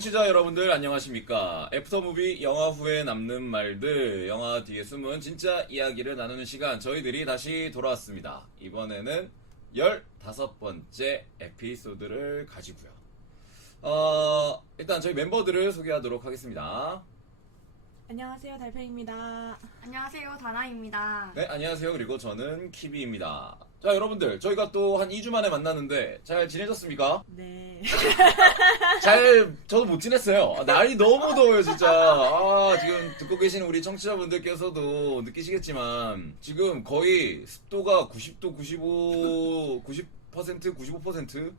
청취자 여러분들 안녕하십니까? 애프터무비 영화 후에 남는 말들, 영화 뒤에 숨은 진짜 이야기를 나누는 시간, 저희들이 다시 돌아왔습니다. 이번에는 15번째 에피소드를 가지고요. 일단 저희 멤버들을 소개하도록 하겠습니다. 안녕하세요, 달팽입니다. 안녕하세요, 다나입니다. 네, 안녕하세요. 그리고 저는 키비입니다. 자, 여러분들, 저희가 또 한 2주 만에 만났는데 잘 지내셨습니까? 네. 저도 못 지냈어요. 날이 너무 더워요, 진짜. 지금 듣고 계시는 우리 청취자분들께서도 느끼시겠지만, 지금 거의 습도가 90도, 95, 90%, 95%?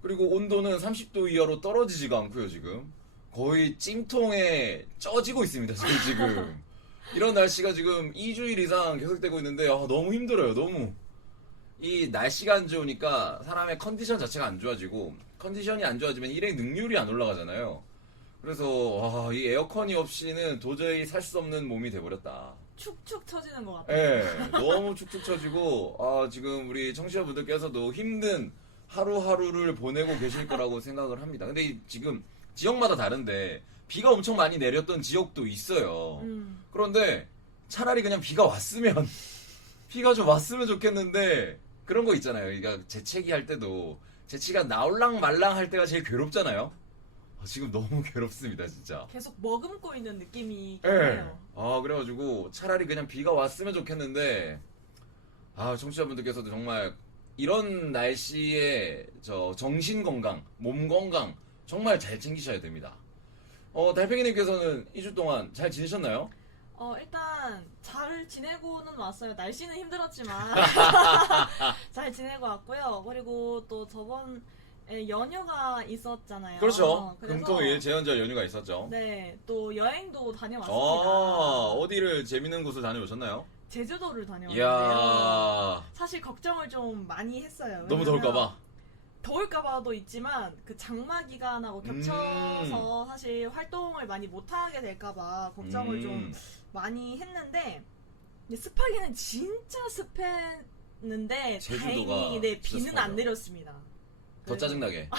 그리고 온도는 30도 이하로 떨어지지가 않고요, 지금. 거의 찜통에 쪄지고 있습니다, 지금. 이런 날씨가 지금 2주일 이상 계속되고 있는데, 너무 힘들어요, 너무. 이 날씨가 안 좋으니까 사람의 컨디션 자체가 안 좋아지고, 컨디션이 안 좋아지면 일행 능률이 안 올라가잖아요. 그래서 이 에어컨이 없이는 도저히 살 수 없는 몸이 돼버렸다. 축축 처지는 것 같아요. 네, 너무 축축 처지고 지금 우리 청취자분들께서도 힘든 하루하루를 보내고 계실 거라고 생각을 합니다. 근데 지금 지역마다 다른데 비가 엄청 많이 내렸던 지역도 있어요. 그런데 차라리 그냥 비가 왔으면 비가 좀 왔으면 좋겠는데 그런 거 있잖아요. 그러니까 재채기 할 때도 재치가 나올랑 말랑 할 때가 제일 괴롭잖아요. 지금 너무 괴롭습니다, 진짜. 계속 머금고 있는 느낌이 예. 있네요. 그래가지고 차라리 그냥 비가 왔으면 좋겠는데 청취자분들께서도 정말 이런 날씨에 정신 건강, 몸 건강 정말 잘 챙기셔야 됩니다. 달팽이님께서는 2주 동안 잘 지내셨나요? 일단 잘 지내고는 왔어요. 날씨는 힘들었지만 잘 지내고 왔고요. 그리고 또 저번에 연휴가 있었잖아요. 그렇죠. 그래서 금토일 제헌절 연휴가 있었죠. 네, 또 여행도 다녀왔습니다. 어디를 재밌는 곳을 다녀오셨나요? 제주도를 다녀왔는데요. 이야, 사실 걱정을 좀 많이 했어요. 너무 더울까봐. 더울까봐도 있지만 그 장마 기간하고 겹쳐서 사실 활동을 많이 못하게 될까봐 걱정을 좀 많이 했는데 습하기는 진짜 습했는데 제주도가 다행히 진짜 비는 습하죠. 안 내렸습니다. 더 짜증나게.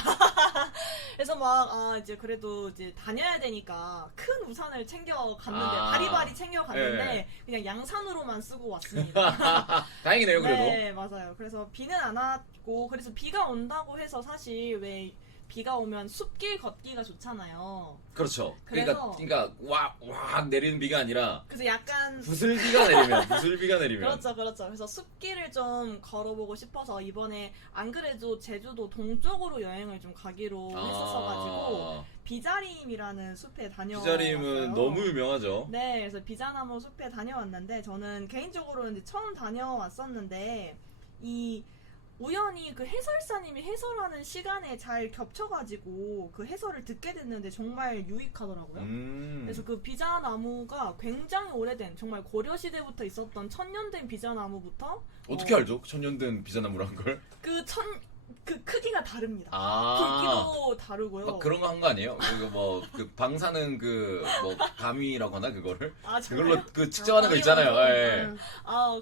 그래서 막 이제 그래도 이제 다녀야 되니까 큰 우산을 챙겨 갔는데 바리바리 챙겨 갔는데 네. 그냥 양산으로만 쓰고 왔습니다. 다행이네요, 그래도. 네, 맞아요. 그래서 비는 안 왔고, 그래서 비가 온다고 해서 사실 왜 비가 오면 숲길 걷기가 좋잖아요. 그렇죠. 그래서- 그러니까 와 내리는 비가 아니라 그래서 약간 부슬비가 내리면. 그렇죠. 그래서 숲길을 좀 걸어보고 싶어서 이번에 안 그래도 제주도 동쪽으로 여행을 좀 가기로 했었어가지고 비자림이라는 숲에 다녀왔어요. 비자림은 너무 유명하죠. 네, 그래서 비자나무 숲에 다녀왔는데 저는 개인적으로 이제 처음 다녀왔었는데 우연히 그 해설사님이 해설하는 시간에 잘 겹쳐가지고 그 해설을 듣게 됐는데 정말 유익하더라고요. 그래서 그 비자나무가 굉장히 오래된, 정말 고려시대부터 있었던 천년된 비자나무부터 어떻게 알죠? 천년된 비자나무란 걸? 그 크기가 다릅니다. 아, 굵기도 다르고요. 막 그런 거 한 거 아니에요? 그 방사능 감이라고 하나 그거를? 그걸로 측정하는 거 있잖아요. 예.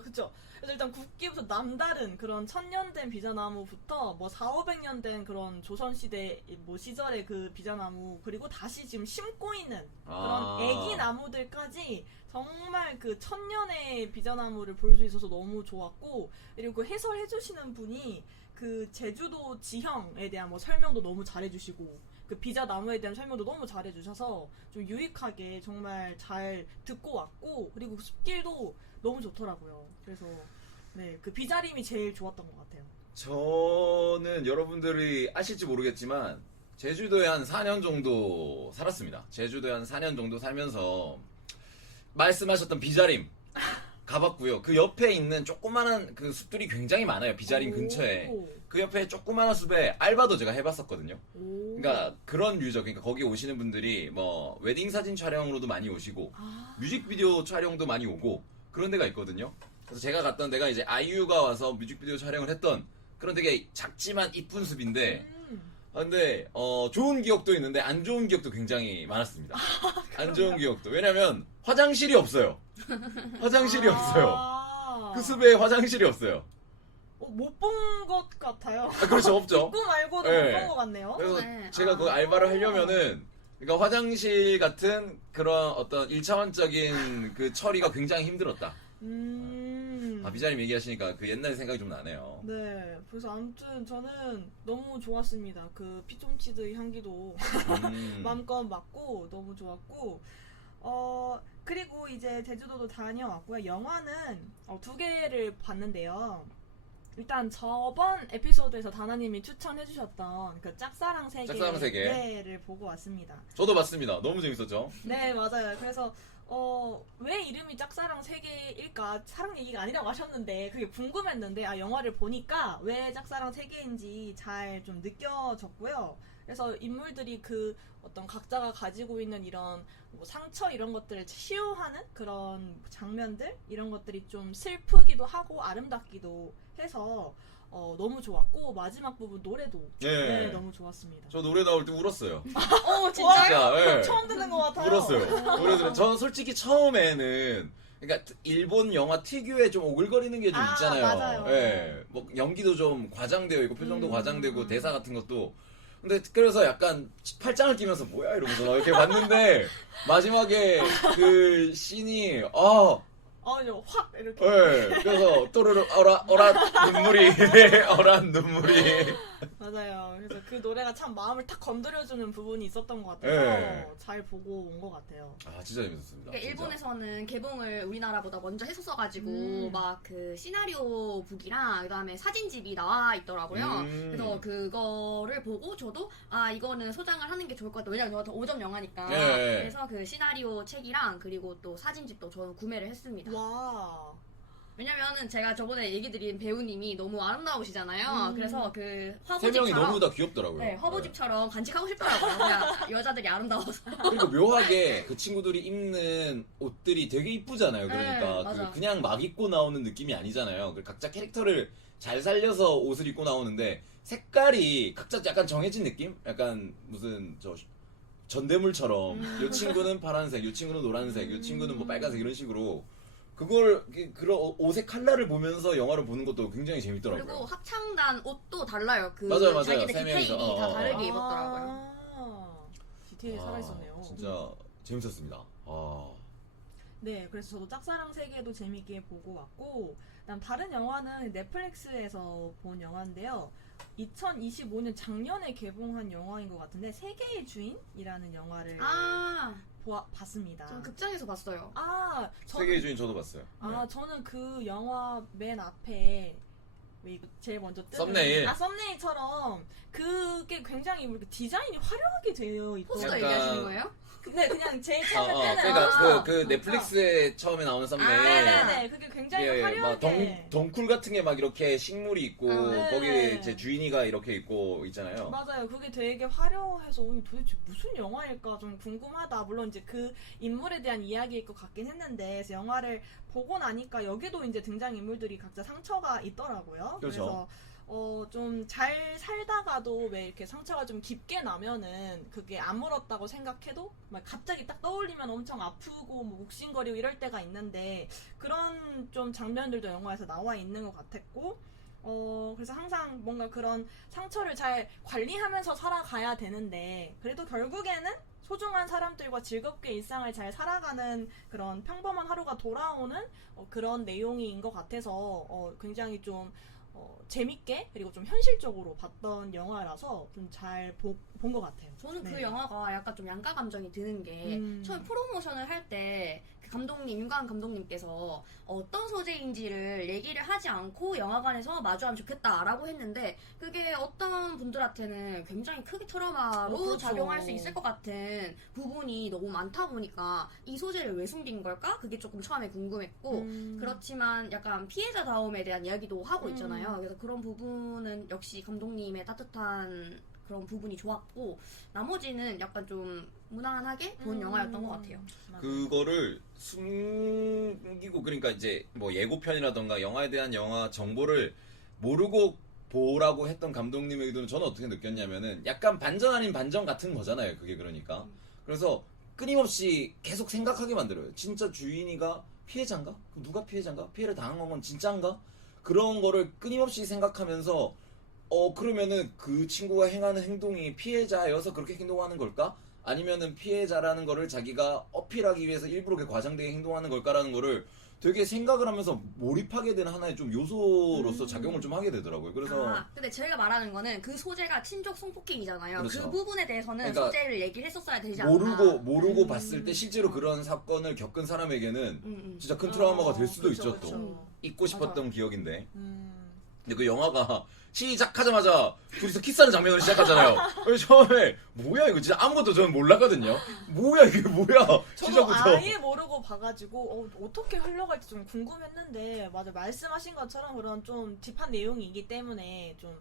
그쵸. 그래서 일단 굵기부터 남다른 그런 천년된 비자나무부터 뭐 4,500년 된 그런 조선시대 시절의 그 비자나무, 그리고 다시 지금 심고 있는 그런 애기 나무들까지 정말 그 천년의 비자나무를 볼 수 있어서 너무 좋았고, 그리고 그 해설해주시는 분이 그 제주도 지형에 대한 뭐 설명도 너무 잘해주시고, 그 비자나무에 대한 설명도 너무 잘해주셔서 좀 유익하게 정말 잘 듣고 왔고, 그리고 그 숲길도 너무 좋더라고요. 그래서 네, 그 비자림이 제일 좋았던 것 같아요. 저는 여러분들이 아실지 모르겠지만 제주도에 한 4년 정도 살았습니다. 제주도에 한 4년 정도 살면서 말씀하셨던 비자림 가봤고요. 그 옆에 있는 조그마한 그 숲들이 굉장히 많아요. 비자림 근처에. 그 옆에 조그마한 숲에 알바도 제가 해봤었거든요. 그러니까 그런 유저, 그러니까 거기 오시는 분들이 뭐 웨딩 사진 촬영으로도 많이 오시고 뮤직비디오 촬영도 많이 오고 그런 데가 있거든요. 그래서 제가 갔던 데가 이제 아이유가 와서 뮤직비디오 촬영을 했던 그런 되게 작지만 이쁜 숲인데, 근데 좋은 기억도 있는데 안 좋은 기억도 굉장히 많았습니다. 안 좋은 기억도. 왜냐면 화장실이 없어요. 화장실이 없어요. 그 숲에 화장실이 없어요. 못 본 것 같아요. 그렇죠, 없죠. 입구 말고도 네. 못 본 것 같네요. 그래서 네. 제가 그 알바를 하려면은 그러니까 화장실 같은 그런 어떤 1차원적인 그 처리가 굉장히 힘들었다. 비자님 얘기하시니까 그 옛날 생각이 좀 나네요. 네, 그래서 아무튼 저는 너무 좋았습니다. 그 피톤치드 향기도 마음껏 맡고 너무 좋았고, 그리고 이제 제주도도 다녀왔고요. 영화는 2개를 봤는데요. 일단 저번 에피소드에서 다나님이 추천해주셨던 그 짝사랑 짝사랑 세계. 세계를 보고 왔습니다. 저도 봤습니다. 너무 재밌었죠? 네, 맞아요. 그래서 왜 이름이 짝사랑 세계일까? 사랑 얘기가 아니라고 하셨는데 그게 궁금했는데 영화를 보니까 왜 짝사랑 세계인지 잘 좀 느껴졌고요. 그래서 인물들이 그 어떤 각자가 가지고 있는 이런 뭐 상처 이런 것들을 치유하는 그런 장면들 이런 것들이 좀 슬프기도 하고 아름답기도 해서 너무 좋았고 마지막 부분 노래도 네. 너무 좋았습니다. 저 노래 나올 때 울었어요. 진짜요? 진짜, 예. 처음 듣는 것 같아요. 울었어요. 노래 저는 솔직히 처음에는 그러니까 일본 영화 특유의 좀 오글거리는 게 좀 있잖아요. 맞아요. 예. 뭐 연기도 좀 과장되어 있고 표정도 과장되고 대사 같은 것도. 근데 그래서 약간 팔짱을 끼면서 뭐야 이러면서 이렇게 봤는데 마지막에 그 씬이 이제 확 이렇게. 예. 그래서 또르르 어라 눈물이 어란 눈물이. 맞아요. 그래서 그 노래가 참 마음을 탁 건드려주는 부분이 있었던 것 같아서 네. 잘 보고 온 것 같아요. 진짜 재밌었습니다. 그러니까 진짜. 일본에서는 개봉을 우리나라보다 먼저 했었어가지고 막 그 시나리오 북이랑 그다음에 사진집이 나와 있더라고요. 그래서 그거를 보고 저도 이거는 소장을 하는 게 좋을 것 같다. 왜냐면 저 5점 영화니까. 네. 그래서 그 시나리오 책이랑 그리고 또 사진집도 저는 구매를 했습니다. 와. 왜냐면은 제가 저번에 얘기 드린 배우님이 너무 아름다우시잖아요. 그래서 그 세 명이 화보집처럼 너무 다 귀엽더라고요. 네, 화보집처럼 간직하고 싶더라고요. 그냥 여자들이 아름다워서. 그리고 묘하게 그 친구들이 입는 옷들이 되게 이쁘잖아요. 그러니까 네, 맞아. 그냥 막 입고 나오는 느낌이 아니잖아요. 각자 캐릭터를 잘 살려서 옷을 입고 나오는데 색깔이 각자 약간 정해진 느낌? 약간 무슨 전대물처럼 이 친구는 파란색, 이 친구는 노란색, 이 친구는 뭐 빨간색 이런 식으로 그런 옷의 컬러를 보면서 영화를 보는 것도 굉장히 재밌더라고요. 그리고 합창단 옷도 달라요. 그 맞아요. 자기들 세 디테일이 명이서. 다 다르게 입었더라고요. 디테일이 살아있었네요. 진짜 재밌었습니다. 네, 그래서 저도 짝사랑 세계도 재밌게 보고 왔고, 그다음 다른 영화는 넷플릭스에서 본 영화인데요. 2025년 작년에 개봉한 영화인 것 같은데 세계의 주인이라는 영화를 봤습니다. 전 극장에서 봤어요. 세계의 주인 저도 봤어요. 네. 저는 그 영화 맨 앞에 왜 이거 제일 먼저 뜨는 썸네일. 썸네일처럼 그게 굉장히 이렇게 디자인이 화려하게 되어 있고. 포스터 약간- 얘기하시는 거예요? 근데 그냥 제일 처음에 뜨는 그러니까 그 넷플릭스에 처음에 나오는 썸네일. 네네네. 그게 굉장히 막 화려하게. 덩쿨 같은 게 막 이렇게 식물이 있고 네. 거기에 제 주인이가 이렇게 있고 있잖아요. 맞아요. 그게 되게 화려해서 이게 도대체 무슨 영화일까 좀 궁금하다. 물론 이제 그 인물에 대한 이야기일 것 같긴 했는데 그래서 영화를 보고 나니까 여기도 이제 등장 인물들이 각자 상처가 있더라고요. 그렇죠. 그래서 좀 잘 살다가도 왜 이렇게 상처가 좀 깊게 나면은 그게 아물었다고 생각해도 막 갑자기 딱 떠올리면 엄청 아프고 뭐 욱신거리고 이럴 때가 있는데 그런 좀 장면들도 영화에서 나와 있는 것 같았고 그래서 항상 뭔가 그런 상처를 잘 관리하면서 살아가야 되는데 그래도 결국에는 소중한 사람들과 즐겁게 일상을 잘 살아가는 그런 평범한 하루가 돌아오는 그런 내용인 것 같아서 굉장히 좀 재밌게 그리고 좀 현실적으로 봤던 영화라서 좀 잘 본 것 같아요. 저는 그 네. 영화가 약간 좀 양가 감정이 드는 게 처음 프로모션을 할 때 그 감독님, 윤광 감독님께서 어떤 소재인지를 얘기를 하지 않고 영화관에서 마주하면 좋겠다라고 했는데 그게 어떤 분들한테는 굉장히 크게 트라우마로 그렇죠. 작용할 수 있을 것 같은 부분이 너무 많다 보니까 이 소재를 왜 숨긴 걸까? 그게 조금 처음에 궁금했고 그렇지만 약간 피해자다움에 대한 이야기도 하고 있잖아요. 그래서 그런 부분은 역시 감독님의 따뜻한 그런 부분이 좋았고 나머지는 약간 좀 무난하게 본 영화였던 것 같아요. 그거를 숨기고 그러니까 이제 뭐 예고편이라던가 영화에 대한 영화 정보를 모르고 보라고 했던 감독님의 의도는 저는 어떻게 느꼈냐면은 약간 반전 아닌 반전 같은 거잖아요. 그게 그러니까. 그래서 끊임없이 계속 생각하게 만들어요. 진짜 주인이가 피해자인가? 누가 피해자인가? 피해를 당한 건 진짜인가? 그런 거를 끊임없이 생각하면서 그러면은 그 친구가 행하는 행동이 피해자여서 그렇게 행동하는 걸까? 아니면은 피해자라는 거를 자기가 어필하기 위해서 일부러 그렇게 과장되게 행동하는 걸까라는 거를 되게 생각을 하면서 몰입하게 되는 하나의 좀 요소로서 작용을 좀 하게 되더라고요. 그래서 근데 저희가 말하는 거는 그 소재가 친족 성폭행이잖아요. 그렇죠. 그 부분에 대해서는 그러니까 소재를 얘기를 했었어야 되지 않나. 모르고 봤을 때 실제로 그런 사건을 겪은 사람에게는 진짜 큰 트라우마가 될 수도 그쵸, 있죠. 또 그쵸. 잊고 싶었던 맞아. 기억인데. 근데 그 영화가 시작하자마자 둘이서 키스하는 장면으로 시작하잖아요. 그래서 처음에 뭐야 이거 진짜 아무것도 저는 몰랐거든요. 뭐야 이게 뭐야 저도 시작부터. 아예 모르고 봐가지고 어떻게 흘러갈지 좀 궁금했는데 맞아 말씀하신 것처럼 그런 좀 딥한 내용이기 때문에 좀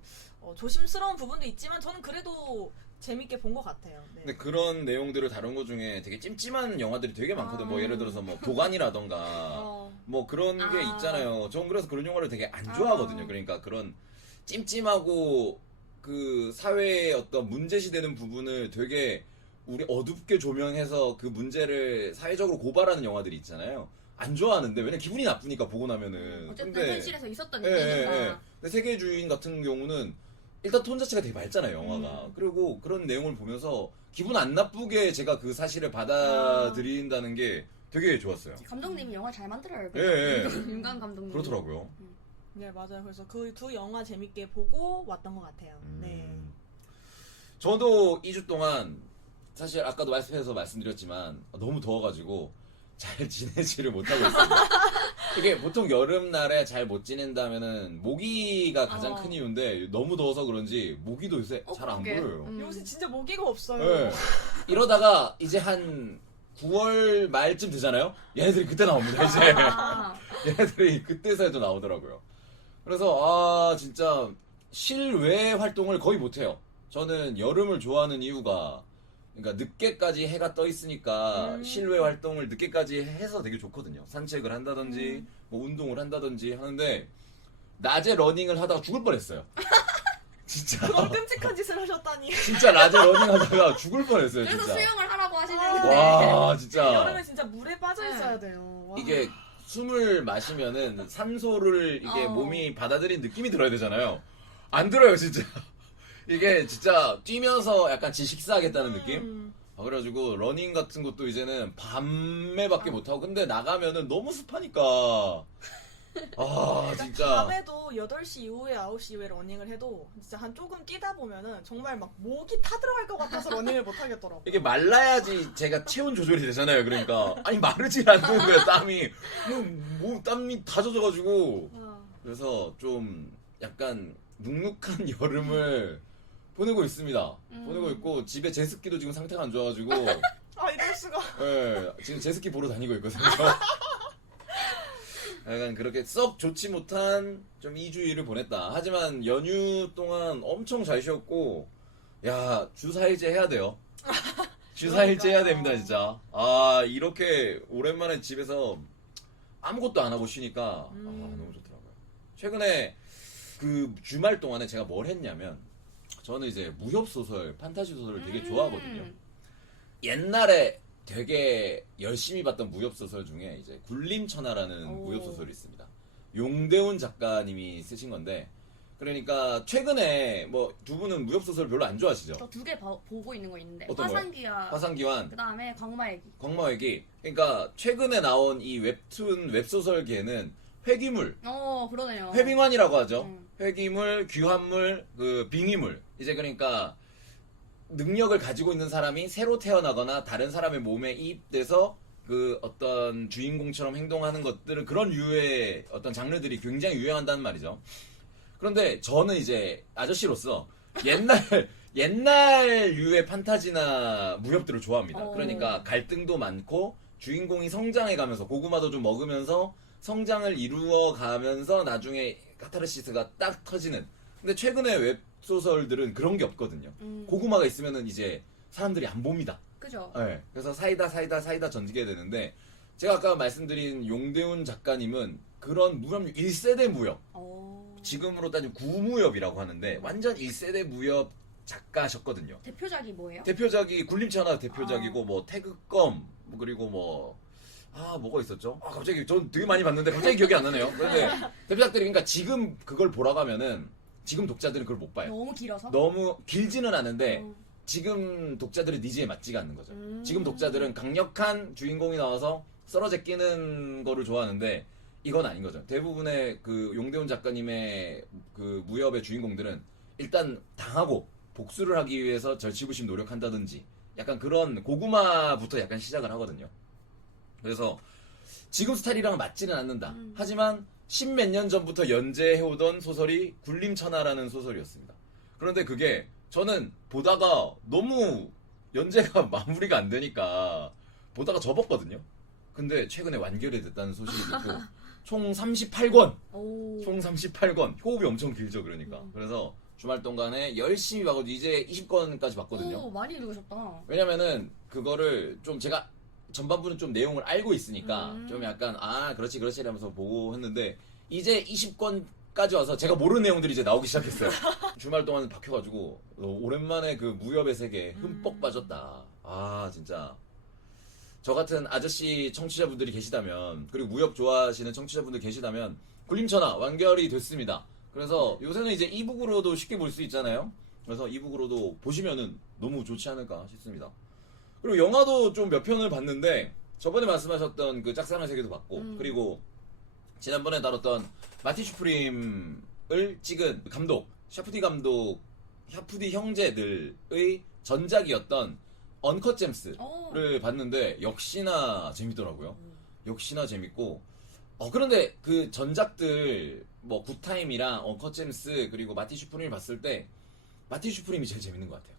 조심스러운 부분도 있지만 저는 그래도 재밌게 본 것 같아요. 네. 근데 그런 내용들을 다룬 것 중에 되게 찜찜한 영화들이 되게 많거든. 뭐 예를 들어서 뭐 도관이라던가 뭐 그런 게 있잖아요. 전 그래서 그런 영화를 되게 안 좋아하거든요. 그러니까 그런 찜찜하고 그 사회의 어떤 문제시되는 부분을 되게 우리 어둡게 조명해서 그 문제를 사회적으로 고발하는 영화들이 있잖아요. 안 좋아하는데 왜냐면 기분이 나쁘니까 보고 나면은. 어쨌든 근데 현실에서 있었던 예, 일이니까. 예, 예. 근데 세계의 주인 같은 경우는 일단 톤 자체가 되게 맑잖아요, 영화가. 그리고 그런 내용을 보면서 기분 안 나쁘게 제가 그 사실을 받아들인다는 게 되게 좋았어요. 감독님이 영화 잘 만들어요. 예, 예. 윤관 감독님. 그렇더라고요. 네 맞아요. 그래서 그 두 영화 재밌게 보고 왔던 것 같아요. 네. 저도 2주 동안 사실 아까도 말씀드렸지만 너무 더워가지고 잘 지내지를 못하고 있습니다. 이게 보통 여름날에 잘 못 지낸다면은 모기가 가장 큰 이유인데 너무 더워서 그런지 모기도 요새 잘 안 그러게. 보여요. 요새 진짜 모기가 없어요. 네. 이러다가 이제 한 9월 말쯤 되잖아요? 얘네들이 그때 나옵니다, 이제. 얘네들이 그때서야도 나오더라고요. 그래서, 진짜, 실외 활동을 거의 못해요. 저는 여름을 좋아하는 이유가, 그러니까 늦게까지 해가 떠 있으니까 실외 활동을 늦게까지 해서 되게 좋거든요. 산책을 한다든지, 뭐 운동을 한다든지 하는데, 낮에 러닝을 하다가 죽을 뻔했어요. 진짜. 그런 끔찍한 짓을 하셨다니. 진짜 낮에 러닝 하다가 죽을 뻔했어요, 그래서 진짜. 수영을 하라고 하시는데. 와, 진짜. 여름에 진짜 물에 빠져 있어야 돼요. 와. 이게 숨을 마시면은 산소를 이게 몸이 받아들인 느낌이 들어야 되잖아요. 안 들어요, 진짜. 이게 진짜 뛰면서 약간 지식사하겠다는 느낌? 그래가지고 러닝 같은 것도 이제는 밤에밖에 못하고 근데 나가면은 너무 습하니까 진짜 밤에도 8시 이후에 9시 이후에 러닝을 해도 진짜 한 조금 뛰다 보면은 정말 막 목이 타들어갈 것 같아서 러닝을 못 하겠더라고요. 이게 말라야지 제가 체온 조절이 되잖아요. 그러니까 아니 마르질 않는 거예요. 땀이 뭐 땀이 다 젖어가지고 그래서 좀 약간 눅눅한 여름을 보내고 있습니다. 보내고 있고 집에 제습기도 지금 상태가 안 좋아가지고 이럴 수가. 예, 지금 제습기 보러 다니고 있거든요. 약간 그렇게 썩 좋지 못한 좀 2주일을 보냈다. 하지만 연휴 동안 엄청 잘 쉬었고 야 주 4일째 해야 돼요. 주 4일째 해야 됩니다 진짜. 이렇게 오랜만에 집에서 아무것도 안 하고 쉬니까 너무 좋더라고요. 최근에 그 주말 동안에 제가 뭘 했냐면 저는 이제 무협소설, 판타지 소설을 되게 좋아하거든요. 옛날에 되게 열심히 봤던 무협소설 중에 이제 굴림천하라는 무협소설이 있습니다. 용대훈 작가님이 쓰신 건데 그러니까 최근에 뭐 두 분은 무협소설 별로 안 좋아하시죠? 저 2개 보고 있는 거 있는데 어떤 거요? 화산기환 그 다음에 광마애기. 광마애기 그러니까 최근에 나온 이 웹툰 웹소설계는 회귀물 그러네요. 회빙환이라고 하죠. 회귀물, 귀환물, 그 빙의물 이제 그러니까 능력을 가지고 있는 사람이 새로 태어나거나 다른 사람의 몸에 이입돼서 그 어떤 주인공처럼 행동하는 것들은 그런 류의 어떤 장르들이 굉장히 유행한다는 말이죠. 그런데 저는 이제 아저씨로서 옛날 류의 판타지나 무협들을 좋아합니다. 그러니까 갈등도 많고 주인공이 성장해가면서 고구마도 좀 먹으면서 성장을 이루어가면서 나중에 카타르시스가 딱 터지는. 근데 최근에 웹소설들은 그런 게 없거든요. 고구마가 있으면은 이제 사람들이 안 봅니다. 그죠? 네. 그래서 사이다 전지게 되는데 제가 아까 말씀드린 용대훈 작가님은 그런 무협 1세대 무협. 지금으로 따지면 구무협이라고 하는데 완전 1세대 무협 작가셨거든요. 대표작이 뭐예요? 대표작이 굴림천하 대표작이고 뭐 태극검 그리고 뭐가 있었죠? 갑자기 전 되게 많이 봤는데 갑자기 기억이 안 나네요. 그런데 대표작들이 그러니까 지금 그걸 보러 가면은 지금 독자들은 그걸 못 봐요. 너무 길어서? 너무 길지는 않은데 지금 독자들의 니즈에 맞지가 않는 거죠. 지금 독자들은 강력한 주인공이 나와서 썰어 제끼는 거를 좋아하는데 이건 아닌 거죠. 대부분의 그 용대훈 작가님의 그 무협의 주인공들은 일단 당하고 복수를 하기 위해서 절치부심 노력한다든지 약간 그런 고구마부터 약간 시작을 하거든요. 그래서 지금 스타일이랑 맞지는 않는다. 하지만 십몇 년 전부터 연재해오던 소설이 굴림천하라는 소설이었습니다. 그런데 그게 저는 보다가 너무 연재가 마무리가 안 되니까 보다가 접었거든요. 근데 최근에 완결이 됐다는 소식이 듣고 총 38권! 오. 총 38권! 호흡이 엄청 길죠, 그러니까. 그래서 주말 동안에 열심히 봐가지고 이제 20권까지 봤거든요. 오, 많이 읽으셨다. 왜냐면은 그거를 좀 제가 전반부는 좀 내용을 알고 있으니까 좀 약간 그렇지 이러면서 보고 했는데 이제 20권까지 와서 제가 모르는 내용들이 이제 나오기 시작했어요. 주말 동안 박혀가지고 오랜만에 그 무협의 세계에 흠뻑 빠졌다. 진짜 저 같은 아저씨 청취자분들이 계시다면 그리고 무협 좋아하시는 청취자분들 계시다면 굴림천하 완결이 됐습니다. 그래서 요새는 이제 이북으로도 쉽게 볼 수 있잖아요. 그래서 이북으로도 보시면은 너무 좋지 않을까 싶습니다. 그리고 영화도 좀 몇 편을 봤는데 저번에 말씀하셨던 그 짝사랑의 세계도 봤고 그리고 지난번에 다뤘던 마티 슈프림을 찍은 감독 샤프디 감독 샤프디 형제들의 전작이었던 언컷 잼스를 봤는데 역시나 재밌더라고요. 역시나 재밌고 그런데 그 전작들 뭐 굿타임이랑 언컷 잼스 그리고 마티 슈프림을 봤을 때 마티 슈프림이 제일 재밌는 것 같아요.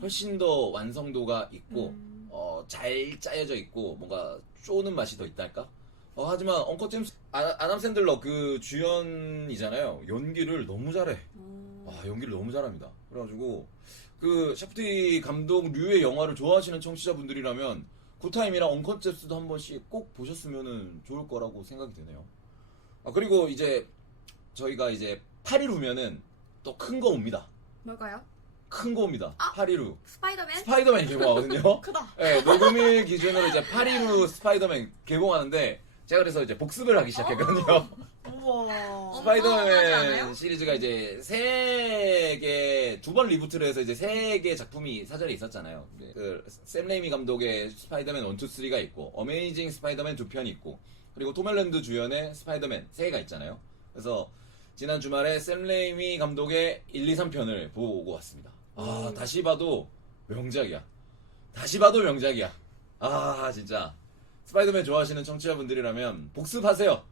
훨씬 더 완성도가 있고 잘 짜여져 있고 뭔가 쪼는 맛이 더 있달까? 하지만 언컷 잼스 아담 샌들러 그 주연이잖아요. 연기를 너무 잘해. 연기를 너무 잘합니다. 그래가지고 그 샤프티 감독류의 영화를 좋아하시는 청취자분들이라면 굿타임이랑 언컷 잼스도 한 번씩 꼭 보셨으면 좋을 거라고 생각이 되네요. 그리고 이제 저희가 이제 8일 후면은 또 큰 거 옵니다. 뭘까요? 큰 거 옵니다. 8일 후. 스파이더맨이 개봉하거든요. 크다. 네, 녹음일 기준으로 이제 8일 후 스파이더맨 개봉하는데 제가 그래서 이제 복습을 하기 시작했거든요. 우와. 어마어마하지 않아요? 스파이더맨 시리즈가 이제 3개, 2번 리부트를 해서 이제 3개 작품이 사전에 있었잖아요. 샘 레이미 감독의 스파이더맨 1, 2, 3가 있고, 어메이징 스파이더맨 2편이 있고, 그리고 톰 홀랜드 주연의 스파이더맨 3개가 있잖아요. 그래서 지난 주말에 샘 레이미 감독의 1, 2, 3편을 보고 왔습니다. 다시 봐도 명작이야. 다시 봐도 명작이야. 진짜. 스파이더맨 좋아하시는 청취자분들이라면 복습하세요.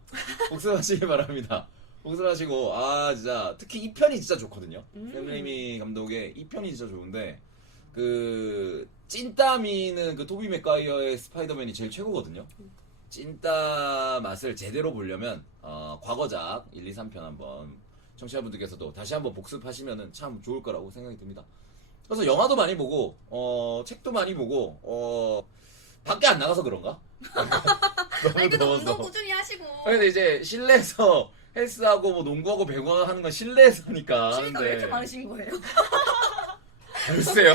복습하시기 바랍니다. 복습하시고 진짜 특히 2편이 진짜 좋거든요. 샘 레이미 감독의 2편이 진짜 좋은데 그 찐따미는 그 토비 맥과이어의 스파이더맨이 제일 최고거든요. 찐따 맛을 제대로 보려면 과거작 1, 2, 3편 한번 청취자분들께서도 다시 한번 복습하시면 참 좋을 거라고 생각이 듭니다. 그래서 영화도 많이 보고 책도 많이 보고 밖에 안 나가서 그런가? 너무 아니, 그래도 더워서. 운동 꾸준히 하시고. 근데 이제 실내에서 헬스하고 뭐 농구하고 배구하고 하는 건 실내에서 하니까 취미가 왜 이렇게 하는데 많으신 거예요? 글쎄요.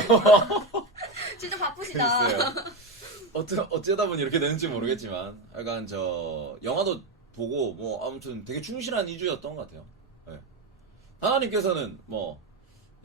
진짜 바쁘시다. 글쎄요. 어쩌다 보니 이렇게 되는지 모르겠지만 약간 저 영화도 보고 뭐 아무튼 되게 충실한 2주였던 것 같아요. 네. 하나님께서는 뭐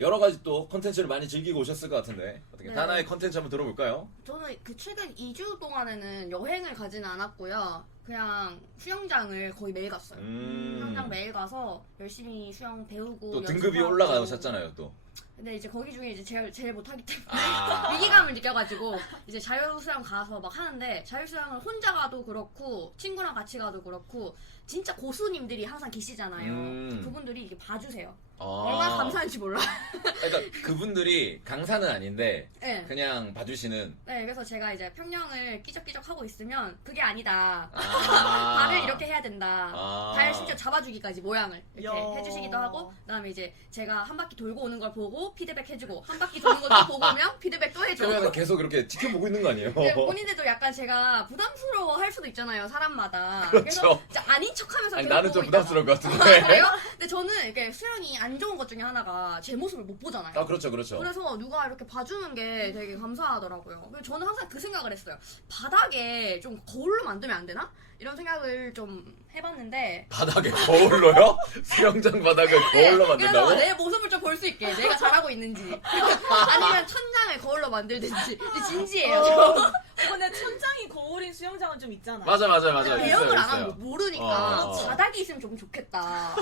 여러 가지 또 컨텐츠를 많이 즐기고 오셨을 것 같은데 어떻게 네. 다나의 컨텐츠 한번 들어볼까요? 저는 그 최근 2주 동안에는 여행을 가지는 않았고요. 그냥 수영장을 거의 매일 갔어요. 수영장 매일 가서 열심히 수영 배우고 또 등급이 연습하고. 올라가셨잖아요 또. 근데 이제 거기 중에 이제 제일 못하기 때문에 아. 위기감을 느껴가지고 이제 자유수영 가서 막 하는데 자유수영을 혼자 가도 그렇고 친구랑 같이 가도 그렇고 진짜 고수님들이 항상 계시잖아요. 그분들이 이게 봐주세요. 얼마나 감사한지 몰라. 그러니까 그분들이 강사는 아닌데 네. 그냥 봐주시는. 네, 그래서 제가 이제 평영을 끼적끼적 하고 있으면 그게 아니다. 아. 발을 이렇게 해야 된다. 아. 발 심지어 잡아주기까지 모양을 이렇게 야. 해주시기도 하고 그다음에 이제 제가 한 바퀴 돌고 오는 걸 보고 피드백 해주고 한 바퀴 도는 걸 또 보고 오면 피드백 또 해주고 그러면 계속 이렇게 지켜보고 있는 거 아니에요? 근데 본인들도 약간 제가 부담스러워 할 수도 있잖아요, 사람마다. 그렇죠. 그래서 진짜 아닌 척 하면서 아니 계속 나는 보고 좀 있다가. 부담스러울 것 같은데. 그래요? 근데 저는 이렇게 수영이 안 좋은 것 중에 하나가 제 모습을 못 보잖아요. 그렇죠, 그렇죠. 그래서 누가 이렇게 봐주는 게 되게 감사하더라고요. 그래서 저는 항상 그 생각을 했어요. 바닥에 좀 거울로 만들면 안 되나? 이런 생각을 좀 해봤는데 바닥에 거울로요? 수영장 바닥을 거울로 만든다고? 그래서 내 모습을 좀 볼 수 있게 내가 잘하고 있는지 아니면 천장을 거울로 만들든지 근데 진지해요 저. 근데 천장이 거울인 수영장은 좀 있잖아. 맞아. 배영을 있어요, 안 있어요. 하면 모르니까 어. 바닥이 있으면 좀 좋겠다.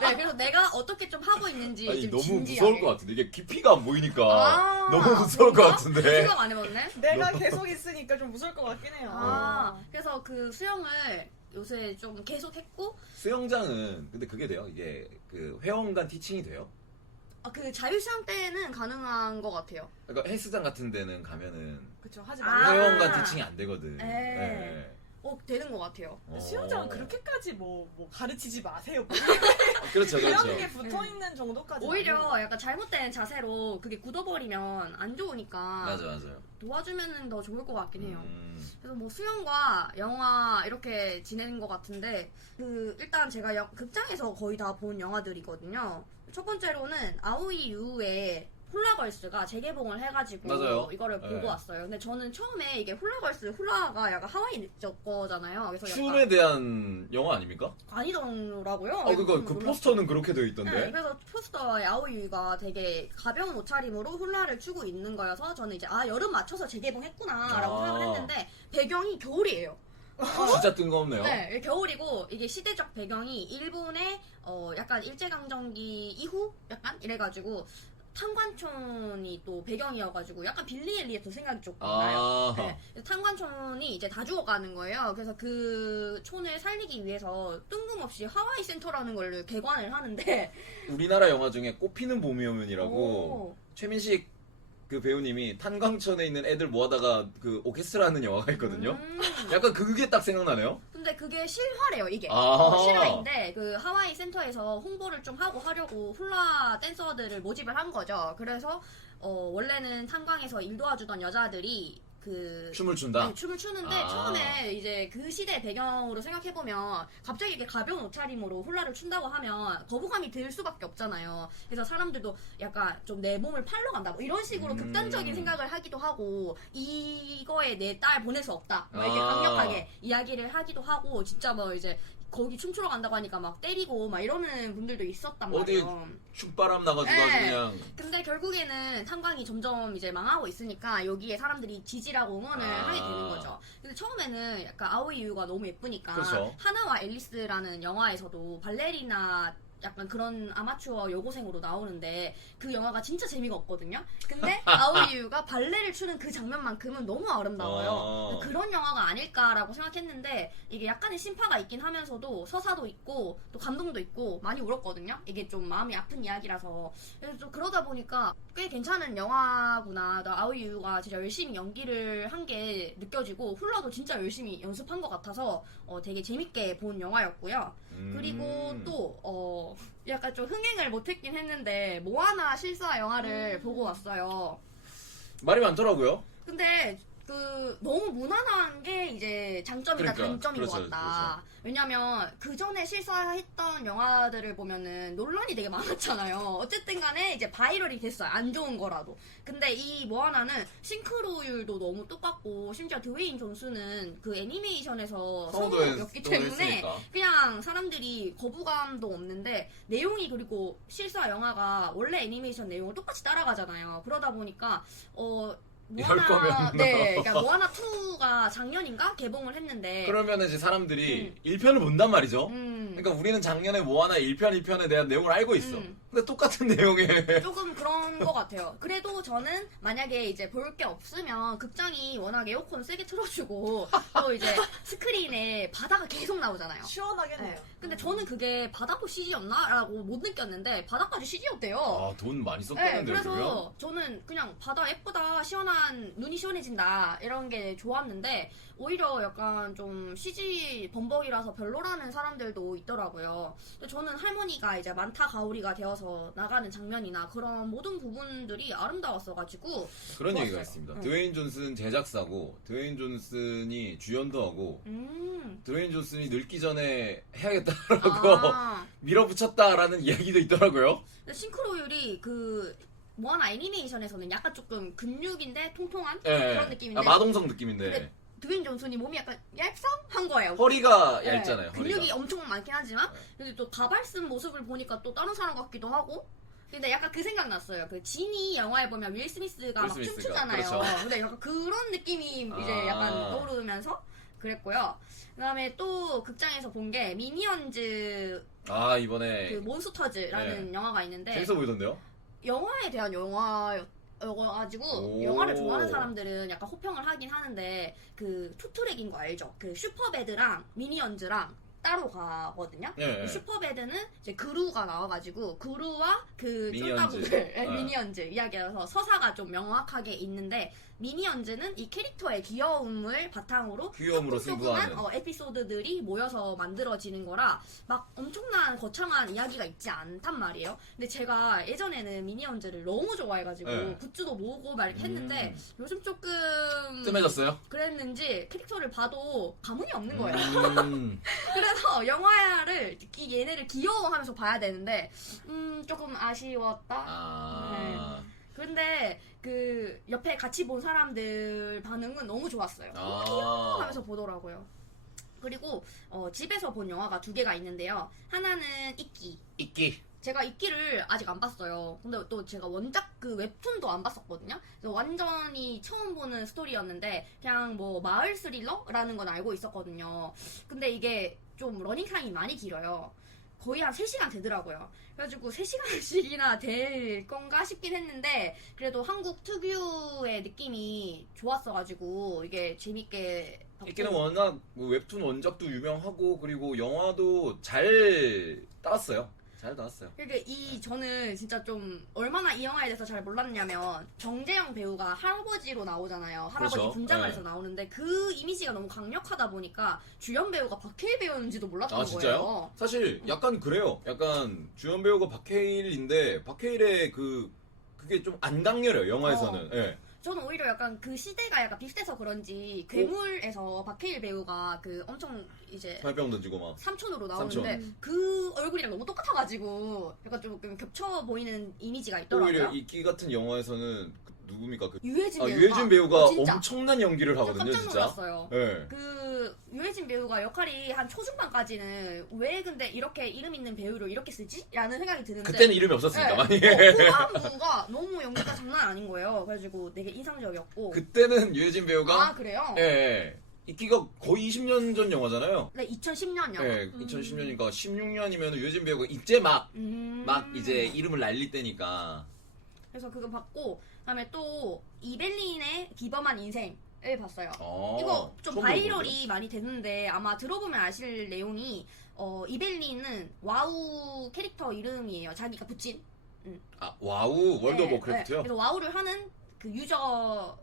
네, 그래서 내가 어떻게 좀 하고 있는지 아니 좀 너무 진지하게. 무서울 것 같은데 이게 깊이가 안 보이니까 아, 너무 무서울 것 그런가? 같은데. 생각 안 해봤네. 내가 계속 있으니까 좀 무서울 것 같긴 해요. 아, 그래서 그 수영을 요새 좀 계속 했고, 수영장은 근데 그게 돼요? 이게 그 회원간 티칭이 돼요? 그 자유 수영 때는 가능한 것 같아요. 그러니까 헬스장 같은 데는 가면은 그쵸, 하지 아. 말라. 회원간 티칭이 안 되거든. 에. 되는 것 같아요. 수영장은 그렇게까지 뭐 가르치지 마세요. 그렇죠, 그런 게 그렇죠. 붙어 있는 정도까지. 오히려 약간 잘못된 자세로 그게 굳어버리면 안 좋으니까 맞아요. 도와주면 더 좋을 것 같긴 해요. 그래서 뭐 수영과 영화 이렇게 지내는 것 같은데 그 일단 제가 극장에서 거의 다 본 영화들이거든요. 첫 번째로는 아오이 유의 훌라걸스가 재개봉을 해가지고 맞아요. 이거를 네. 보고 왔어요. 근데 저는 처음에 이게 훌라가 약간 하와이 거잖아요. 그래서 춤에 대한 영화 아닙니까? 아니더라고요. 그 포스터는 그렇게 되어 네, 있던데. 그래서 포스터에 아오이가 되게 가벼운 옷차림으로 훌라를 추고 있는 거여서 저는 이제 여름 맞춰서 재개봉했구나라고 아. 생각을 했는데 배경이 겨울이에요. 진짜 뜬금없네요. 네, 겨울이고 이게 시대적 배경이 일본의 약간 일제강점기 이후 약간 이래가지고 탄관촌이 또 배경이어가지고 약간 빌리 엘리어트 생각이 조금 나요. 네, 탄관촌이 이제 다 죽어가는 거예요. 그래서 그 촌을 살리기 위해서 뜬금없이 하와이 센터라는 걸 개관을 하는데 우리나라 영화 중에 꽃피는 봄이 오면이라고 오. 최민식 그 배우님이 탄광촌에 있는 애들 모아다가 그 오케스트라 하는 영화가 있거든요. 약간 그게 딱 생각나네요. 근데 그게 실화래요, 이게. 아. 실화인데, 그 하와이 센터에서 홍보를 좀 하려고 훌라 댄서들을 모집을 한 거죠. 그래서, 원래는 탄광에서 일 도와주던 여자들이 춤을 춘다. 네, 춤을 추는데 아. 처음에 이제 그 시대 배경으로 생각해보면 갑자기 이렇게 가벼운 옷차림으로 훌라를 춘다고 하면 거부감이 들 수밖에 없잖아요. 그래서 사람들도 약간 좀 내 몸을 팔러 간다 뭐 이런 식으로 극단적인 생각을 하기도 하고 이거에 내 딸 보낼 수 없다 뭐 이렇게 아. 강력하게 이야기를 하기도 하고 진짜 뭐 이제 거기 춤추러 간다고 하니까 막 때리고 막 이러는 분들도 있었단 어디 말이에요. 춤바람 나가지고 네. 아주 그냥 근데 결국에는 탄광이 점점 이제 망하고 있으니까 여기에 사람들이 지지라고 응원을 아. 하게 되는 거죠. 근데 처음에는 약간 아오이 유가 너무 예쁘니까 그렇죠. 하나와 앨리스라는 영화에서도 발레리나 약간 그런 아마추어 여고생으로 나오는데 그 영화가 진짜 재미가 없거든요. 근데 아오이 유가 발레를 추는 그 장면만큼은 너무 아름다워요. 그런 영화가 아닐까라고 생각했는데 이게 약간의 심파가 있긴 하면서도 서사도 있고 또 감동도 있고 많이 울었거든요. 이게 좀 마음이 아픈 이야기라서 그래서 좀 그러다 보니까 꽤 괜찮은 영화구나. 아오이 유가 진짜 열심히 연기를 한 게 느껴지고 훌라도 진짜 열심히 연습한 것 같아서 되게 재밌게 본 영화였고요. 그리고 또 약간 좀 흥행을 못했긴 했는데 모아나 실사 영화를 보고 왔어요. 말이 많더라고요. 근데 너무 무난한 게 이제 장점이다 그러니까, 단점인 그렇죠, 것 같다. 왜냐면 그 전에 실사했던 영화들을 보면은 논란이 되게 많았잖아요. 어쨌든 간에 이제 바이럴이 됐어요. 안 좋은 거라도. 근데 이 모아나는 싱크로율도 너무 똑같고 심지어 드웨인 존스는 그 애니메이션에서 성우였기 때문에 했으니까. 그냥 사람들이 거부감도 없는데 내용이 그리고 실사 영화가 원래 애니메이션 내용을 똑같이 따라가잖아요. 그러다 보니까 이럴 거면 네, 그러니까 모아나 2가 작년인가 개봉을 했는데 그러면은 이제 사람들이 1편을 본단 말이죠. 그러니까 우리는 작년에 모아나 1편, 2편에 대한 내용을 알고 있어. 근데 똑같은 내용에 조금 그런 것 같아요. 그래도 저는 만약에 이제 볼 게 없으면 극장이 워낙 에어컨 세게 틀어주고 또 이제 스크린에 바다가 계속 나오잖아요. 시원하겠네요. 네. 근데 저는 그게 바다도 CG였나? 라고 못 느꼈는데 바다까지 CG였대요. 아, 돈 많이 네, 썼겠는데요, 그래서 그러면? 저는 그냥 바다 예쁘다, 시원한, 눈이 시원해진다, 이런 게 좋았는데, 오히려 약간 좀 CG 범벅이라서 별로라는 사람들도 있더라고요. 근데 저는 할머니가 이제 만타 가오리가 되어서 나가는 장면이나 그런 모든 부분들이 아름다웠어가지고, 그런 좋았어요. 얘기가 있습니다. 응. 드웨인 존슨 제작사고, 드웨인 존슨이 주연도 하고, 드웨인 존슨이 늙기 전에 해야겠다라고 아, 밀어붙였다라는 이야기도 있더라고요. 근데 싱크로율이 모아나 애니메이션에서는 약간 조금 근육인데 통통한 예. 그런 느낌인데, 마동석 느낌인데. 근데 드웨인 존슨이 몸이 약간 얄쌍한 거예요. 허리가 네, 얇잖아요. 근육이 허리가. 엄청 많긴 하지만 네. 근데 또 가발 쓴 모습을 보니까 또 다른 사람 같기도 하고. 근데 약간 그 생각 났어요. 그 지니 영화에 보면 윌 스미스가 윌 막 스미스가, 춤추잖아요. 그렇죠. 근데 약간 그런 느낌이 이제 아. 약간 떠오르면서 그랬고요. 그다음에 또 극장에서 본 게 미니언즈 아 이번에 그 몬스터즈라는 영화가 있는데 재밌어 보이던데요? 영화에 대한 영화여가지고 오. 영화를 좋아하는 사람들은 약간 호평을 하긴 하는데 그 투트랙인 거 알죠? 그 슈퍼배드랑 미니언즈랑 따로 가거든요. 예. 그 슈퍼배드는 이제 그루가 나와가지고 그루와 그 미니언즈. 쫄따구들 네. 미니언즈 이야기여서 서사가 좀 명확하게 있는데 미니언즈는 이 캐릭터의 귀여움을 바탕으로 귀여움으로 조그만 승부하는. 에피소드들이 모여서 만들어지는 거라 막 엄청난 거창한 이야기가 있지 않단 말이에요. 근데 제가 예전에는 미니언즈를 너무 좋아해가지고 네. 굿즈도 모으고 막 이렇게 했는데 요즘 조금 뜸해졌어요? 그랬는지 캐릭터를 봐도 감흥이 없는 거예요. 그래서 영화를 얘네를 귀여워하면서 봐야 되는데 조금 아쉬웠다. 아. 그런데 그 옆에 같이 본 사람들 반응은 너무 좋았어요. 아. 하면서 보더라고요. 그리고 집에서 본 영화가 2개가 있는데요. 하나는 이끼. 이끼. 제가 이끼를 아직 안 봤어요. 근데 또 제가 원작 그 웹툰도 안 봤었거든요. 그래서 완전히 처음 보는 스토리였는데 그냥 뭐 마을 스릴러라는 건 알고 있었거든요. 근데 이게 좀 러닝타임이 많이 길어요. 거의 한 3시간 되더라고요. 그래가지고 3시간씩이나 될 건가 싶긴 했는데 그래도 한국 특유의 느낌이 좋았어가지고 이게 재밌게 봤고. 이끼는 워낙 뭐 웹툰 원작도 유명하고 그리고 영화도 잘 따왔어요. 잘 나왔어요. 그러니까 저는 진짜 좀 얼마나 이 영화에 대해서 잘 몰랐냐면 정재영 배우가 할아버지로 나오잖아요. 할아버지 그렇죠. 분장을 네. 해서 나오는데 그 이미지가 너무 강력하다 보니까 주연 배우가 박해일 배우인지도 몰랐던 아 진짜요? 거예요. 사실 약간 그래요. 약간 주연 배우가 박해일인데 박해일의 그게 좀 안 강렬해요. 영화에서는. 예. 저는 오히려 약간 그 시대가 약간 비슷해서 그런지 괴물에서 박해일 배우가 그 엄청 이제 화병 던지고 막. 삼촌으로 나오는데 삼촌. 그 얼굴이랑 너무 똑같아가지고 약간 조금 겹쳐 보이는 이미지가 있더라고요. 오히려 이끼 같은 영화에서는 누굽니까? 유해진 배우가, 유해진 배우가 진짜. 엄청난 연기를 진짜 하거든요, 깜짝 진짜. 놀랐어요. 예. 그 유해진 배우가 역할이 한 초중반까지는 왜 근데 이렇게 이름 있는 배우를 이렇게 쓰지? 라는 생각이 드는데 그때는 이름이 없었으니까 많이. 후반부가 너무 연기가 장난 아닌 거예요. 그래가지고 되게 인상적이었고 그때는 유해진 배우가 아 그래요? 예, 예. 이끼가 거의 20년 전 영화잖아요. 네 2010년 영화 예, 2010년이니까 16년이면 유해진 배우가 이제 막 이제 이름을 날릴 때니까. 그래서 그거 봤고 그다음에 또 이벨린의 비범한 인생을 봤어요. 이거 좀 처음 바이럴이 들어보는데요? 많이 됐는데 아마 들어보면 아실 내용이 이벨린은 와우 캐릭터 이름이에요. 자기가 붙인. 아, 와우 월드 오브 네, 워크래프트요? 그래서 와우를 하는 그 유저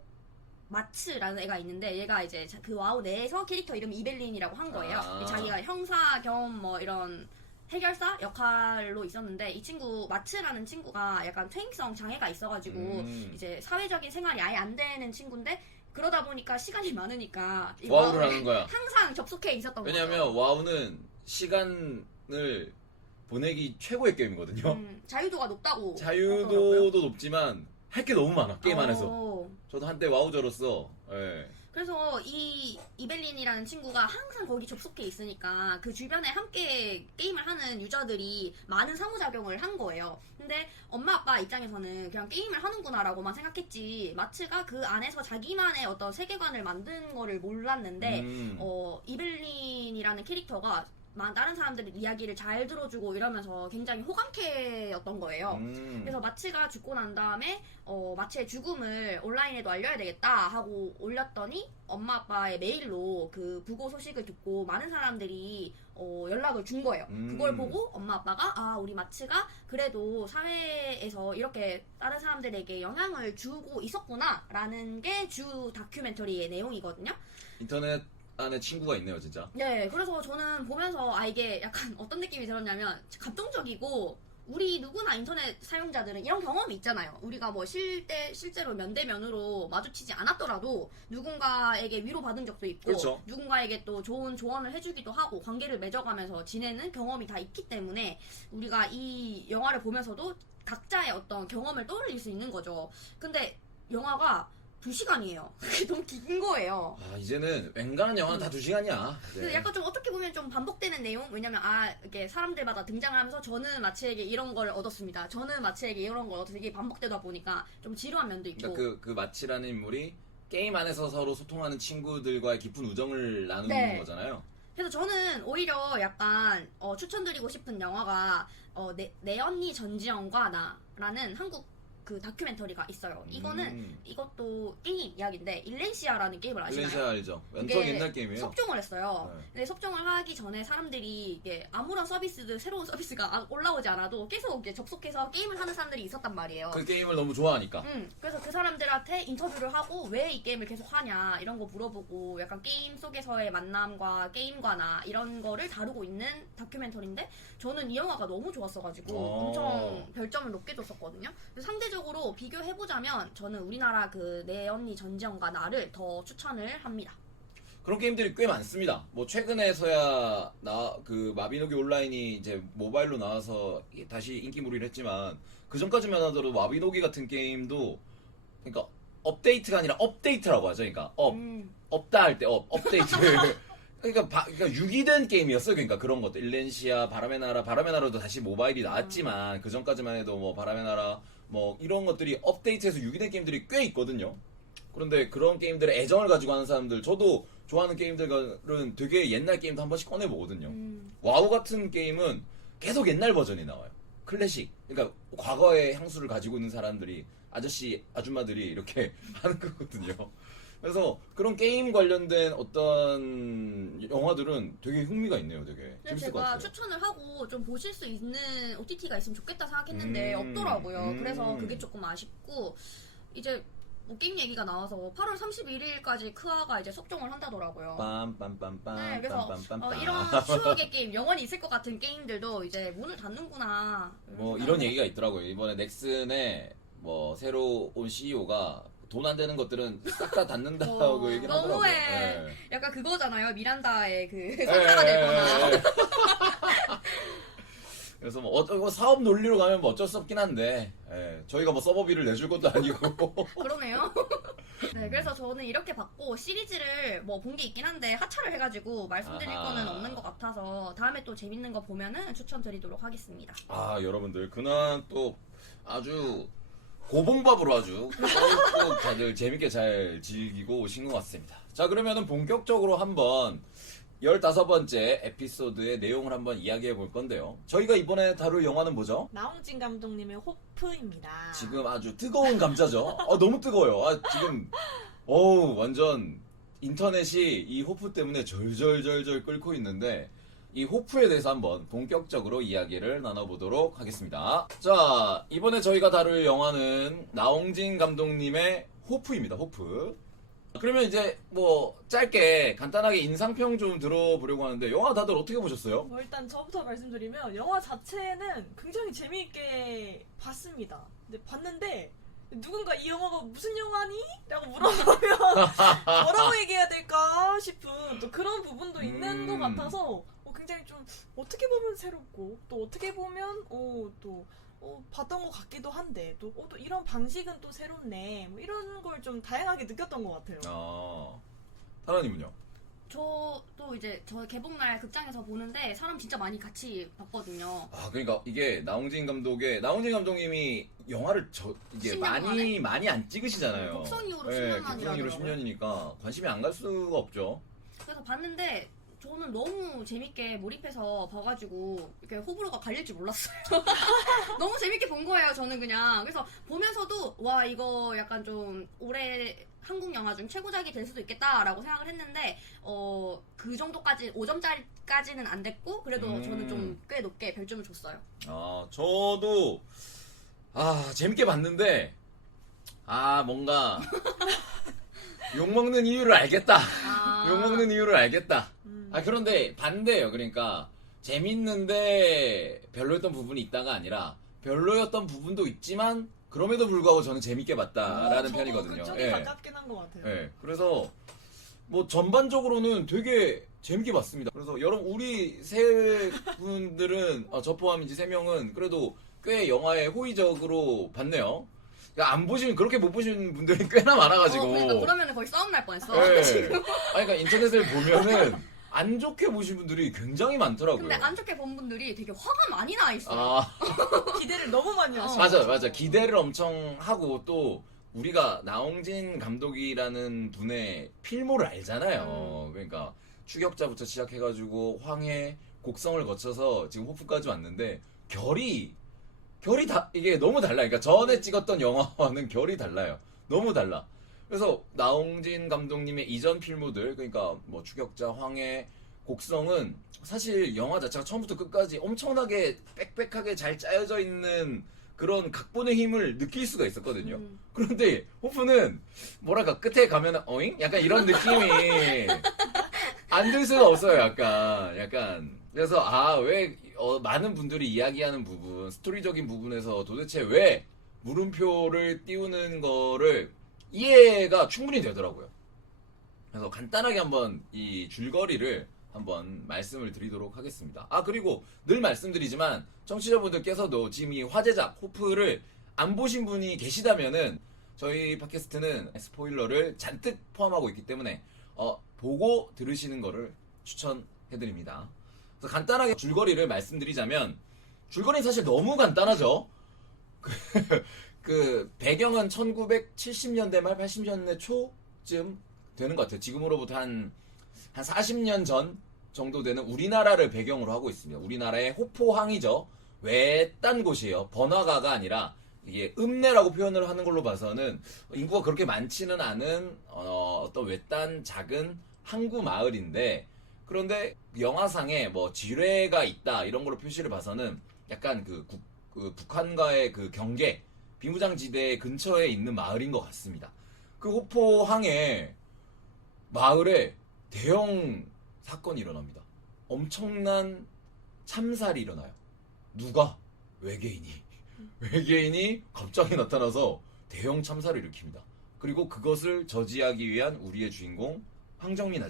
마츠라는 애가 있는데 얘가 이제 그 와우 내에서 캐릭터 이름이 이벨린이라고 한 거예요. 아. 자기가 형사 겸 뭐 이런 해결사 역할로 있었는데 이 친구 마츠라는 친구가 약간 퇴행성 장애가 있어가지고 이제 사회적인 생활이 아예 안 되는 친구인데 그러다 보니까 시간이 많으니까 이 와우를 와우에 하는 거야. 항상 접속해 있었던 거죠. 왜냐면 와우는 시간을 보내기 최고의 게임이거든요. 자유도가 높다고 자유도도 높지만 할 게 너무 많아 게임 안에서. 어. 저도 한때 와우저로서 예. 그래서 이 이벨린이라는 친구가 항상 거기 접속해 있으니까 그 주변에 함께 게임을 하는 유저들이 많은 상호작용을 한 거예요. 근데 엄마 아빠 입장에서는 그냥 게임을 하는구나라고만 생각했지 마츠가 그 안에서 자기만의 어떤 세계관을 만든 거를 몰랐는데 이벨린이라는 캐릭터가 다른 사람들의 이야기를 잘 들어주고 이러면서 굉장히 호감캐였던 거예요. 그래서 마츠가 죽고 난 다음에 마츠의 죽음을 온라인에도 알려야 되겠다 하고 올렸더니 엄마 아빠의 메일로 그 부고 소식을 듣고 많은 사람들이 연락을 준 거예요. 그걸 보고 엄마 아빠가 아 우리 마츠가 그래도 사회에서 이렇게 다른 사람들에게 영향을 주고 있었구나 라는 게 주 다큐멘터리의 내용이거든요. 인터넷 안에 친구가 있네요, 진짜. 네, 그래서 저는 보면서 이게 약간 어떤 느낌이 들었냐면 감동적이고 우리 누구나 인터넷 사용자들은 이런 경험이 있잖아요. 우리가 뭐 실제로 면대면으로 마주치지 않았더라도 누군가에게 위로받은 적도 있고 그렇죠. 누군가에게 또 좋은 조언을 해주기도 하고 관계를 맺어가면서 지내는 경험이 다 있기 때문에 우리가 이 영화를 보면서도 각자의 어떤 경험을 떠올릴 수 있는 거죠. 근데 영화가 2시간이에요. 그게 너무 긴 거예요. 아, 이제는 웬간한 영화는 다 2시간이야. 그래서 약간 좀 어떻게 보면 좀 반복되는 내용? 왜냐면, 이게 사람들마다 등장하면서 저는 마치에게 이런 걸 얻었습니다. 저는 마치에게 이런 걸 얻어서 이게 반복되다 보니까 좀 지루한 면도 있고. 그러니까 그 마치라는 인물이 게임 안에서 서로 소통하는 친구들과의 깊은 우정을 나누는 네. 거잖아요. 그래서 저는 오히려 약간 추천드리고 싶은 영화가 내 언니 전지현과 나라는 한국 그 다큐멘터리가 있어요. 이것도 게임 이야기인데 일렌시아라는 게임을 아시나요? 일렌시아 알죠? 엄청 이게 옛날 게임이에요. 섭종을 했어요. 네. 근데 섭종을 하기 전에 사람들이 이게 아무런 서비스들 새로운 서비스가 올라오지 않아도 계속 이제 접속해서 게임을 하는 사람들이 있었단 말이에요. 그 게임을 너무 좋아하니까. 그래서 그 사람들한테 인터뷰를 하고 왜 이 게임을 계속 하냐 이런 거 물어보고 약간 게임 속에서의 만남과 게임과 나 이런 거를 다루고 있는 다큐멘터리인데 저는 이 영화가 너무 좋았어가지고 엄청 별점을 높게 줬었거든요. 그래서 상대적으로 비교해보자면 저는 우리나라 그 내 언니 전지현과 나를 더 추천을 합니다. 그런 게임들이 꽤 많습니다. 뭐 최근에서야 그 마비노기 온라인이 이제 모바일로 나와서 다시 인기몰이를 했지만 그 전까지만 하더라도 마비노기 같은 게임도 그러니까 업데이트가 아니라 업데이트라고 하죠. 그러니까 업다 할 때 업데이트. 그러니까 유기된 게임이었어요. 그러니까 그런 것도 일렌시아, 바람의 나라도 다시 모바일이 나왔지만 그 전까지만 해도 뭐 바람의 나라 뭐 이런 것들이 업데이트해서 유기된 게임들이 꽤 있거든요. 그런데 그런 게임들에 애정을 가지고 하는 사람들, 저도 좋아하는 게임들은 되게 옛날 게임도 한 번씩 꺼내보거든요. 와우 같은 게임은 계속 옛날 버전이 나와요. 클래식. 그러니까 과거의 향수를 가지고 있는 사람들이 아줌마들이 이렇게 하는 거거든요. 그래서 그런 게임 관련된 어떤 영화들은 되게 흥미가 있네요. 되게 재밌을 것 제가 같아요. 추천을 하고 좀 보실 수 있는 OTT가 있으면 좋겠다 생각했는데 없더라고요. 그래서 그게 조금 아쉽고 이제 뭐 게임 얘기가 나와서 8월 31일까지 크아가 이제 속종을 한다더라고요. 빰빰빰빰. 네, 그래서 빰빰빰빰. 이런 추억의 게임, 영원히 있을 것 같은 게임들도 이제 문을 닫는구나. 뭐 이런 얘기가 있더라고요. 이번에 넥슨의 뭐 새로 온 CEO가 돈 안 되는 것들은 싹 다 닫는다고 얘기를 하더라고요. 너무해. 예. 약간 그거잖아요. 미란다의 그 상사가 될 거나. 그래서 뭐 사업 논리로 가면 뭐 어쩔 수 없긴 한데 저희가 뭐 서버비를 내줄 것도 아니고. 그러네요. 네, 그래서 저는 이렇게 받고 시리즈를 뭐 본 게 있긴 한데 하차를 해가지고 말씀드릴 아하. 거는 없는 것 같아서 다음에 또 재밌는 거 보면은 추천드리도록 하겠습니다. 아 여러분들 그날 또 아주 고봉밥으로 아주 또 다들 재밌게 잘 즐기고 오신 것 같습니다. 자 그러면은 본격적으로 한번 15번째 에피소드의 내용을 한번 이야기해 볼 건데요. 저희가 이번에 다룰 영화는 뭐죠? 나홍진 감독님의 호프입니다. 지금 아주 뜨거운 감자죠? 너무 뜨거워요. 지금 완전 인터넷이 이 호프 때문에 절절절절 끓고 있는데 이 호프에 대해서 한번 본격적으로 이야기를 나눠보도록 하겠습니다. 자, 이번에 저희가 다룰 영화는 나홍진 감독님의 호프입니다. 호프. 그러면 이제 뭐 짧게 간단하게 인상평 좀 들어보려고 하는데 영화 다들 어떻게 보셨어요? 뭐 일단 저부터 말씀드리면 영화 자체는 굉장히 재미있게 봤습니다. 근데 봤는데 누군가 이 영화가 무슨 영화니? 라고 물어보면 뭐라고 얘기해야 될까 싶은 또 그런 부분도 있는 것 같아서 굉장히 좀 어떻게 보면 새롭고 또 어떻게 보면 봤던 것 같기도 한데 또 이런 방식은 또 새롭네 뭐 이런 걸 좀 다양하게 느꼈던 것 같아요. 타라님은요? 저도 이제 저 개봉날 극장에서 보는데 사람 진짜 많이 같이 봤거든요. 그러니까 이게 나홍진 감독님이 영화를 이게 10년 많이 안 찍으시잖아요. 곡성 이후로 10년 곡성 이후로 만이라더라고요. 10년이니까 관심이 안 갈 수가 없죠. 그래서 봤는데 저는 너무 재밌게 몰입해서 봐가지고 이렇게 호불호가 갈릴 줄 몰랐어요. 너무 재밌게 본 거예요, 저는 그냥. 그래서 보면서도 와 이거 약간 좀 올해 한국 영화 중 최고작이 될 수도 있겠다라고 생각을 했는데 그 정도까지 5점짜리까지는 안 됐고 그래도 저는 좀 꽤 높게 별점을 줬어요. 저도 재밌게 봤는데 뭔가 욕먹는 이유를 알겠다. 욕먹는 이유를 알겠다. 그런데 반대예요. 그러니까 재밌는데 별로였던 부분이 있다가 아니라 별로였던 부분도 있지만 그럼에도 불구하고 저는 재밌게 봤다라는 편이거든요. 그쪽이 가깝긴 한 것 같아요. 그래서 뭐 전반적으로는 되게 재밌게 봤습니다. 그래서 여러분 우리 세 분들은 저 포함 이제 3명은 그래도 꽤 영화에 호의적으로 봤네요. 그러니까 안 보시면 그렇게 못 보시는 분들이 꽤나 많아가지고. 그러니까 그러면 거의 싸움 날 뻔했어. 네. 지금. 아니, 그러니까 인터넷을 보면은 안 좋게 보신 분들이 굉장히 많더라고요. 근데 안 좋게 본 분들이 되게 화가 많이 나 있어요. 아, 기대를 너무 많이 하시고. 맞아. 기대를 엄청 하고 또 우리가 나홍진 감독이라는 분의 필모를 알잖아요. 그러니까 추격자부터 시작해가지고 황해, 곡성을 거쳐서 지금 호프까지 왔는데 결이 다 이게 너무 달라. 그러니까 전에 찍었던 영화와는 결이 달라요. 너무 달라. 그래서 나홍진 감독님의 이전 필모들, 그러니까 뭐 추격자, 황해, 곡성은 사실 영화 자체가 처음부터 끝까지 엄청나게 빽빽하게 잘 짜여져 있는 그런 각본의 힘을 느낄 수가 있었거든요. 그런데 호프는 뭐랄까 끝에 가면은 어잉? 약간 이런 느낌이 안 들 수가 없어요. 약간 그래서 왜 많은 분들이 이야기하는 부분, 스토리적인 부분에서 도대체 왜 물음표를 띄우는 거를 이해가 충분히 되더라고요. 그래서 간단하게 한번 이 줄거리를 한번 말씀을 드리도록 하겠습니다. 그리고 늘 말씀드리지만 청취자분들께서도 지금 이 화제작 호프를 안 보신 분이 계시다면은 저희 팟캐스트는 스포일러를 잔뜩 포함하고 있기 때문에 보고 들으시는 거를 추천해드립니다. 그래서 간단하게 줄거리를 말씀드리자면 줄거리는 사실 너무 간단하죠. 그 배경은 1970년대 말 80년대 초쯤 되는 것 같아요. 지금으로부터 한 40년 전 정도 되는 우리나라를 배경으로 하고 있습니다. 우리나라의 호포항이죠. 외딴 곳이에요. 번화가가 아니라 이게 읍내라고 표현을 하는 걸로 봐서는 인구가 그렇게 많지는 않은 어떤 외딴 작은 항구 마을인데, 그런데 영화상에 뭐 지뢰가 있다 이런 걸로 표시를 봐서는 약간 그 북한과의 그 경계 비무장지대 근처에 있는 마을인 것 같습니다. 그 호포항에 마을에 대형 사건이 일어납니다. 엄청난 참살이 일어나요. 누가? 외계인이 갑자기 나타나서 대형 참살을 일으킵니다. 그리고 그것을 저지하기 위한 우리의 주인공 황정민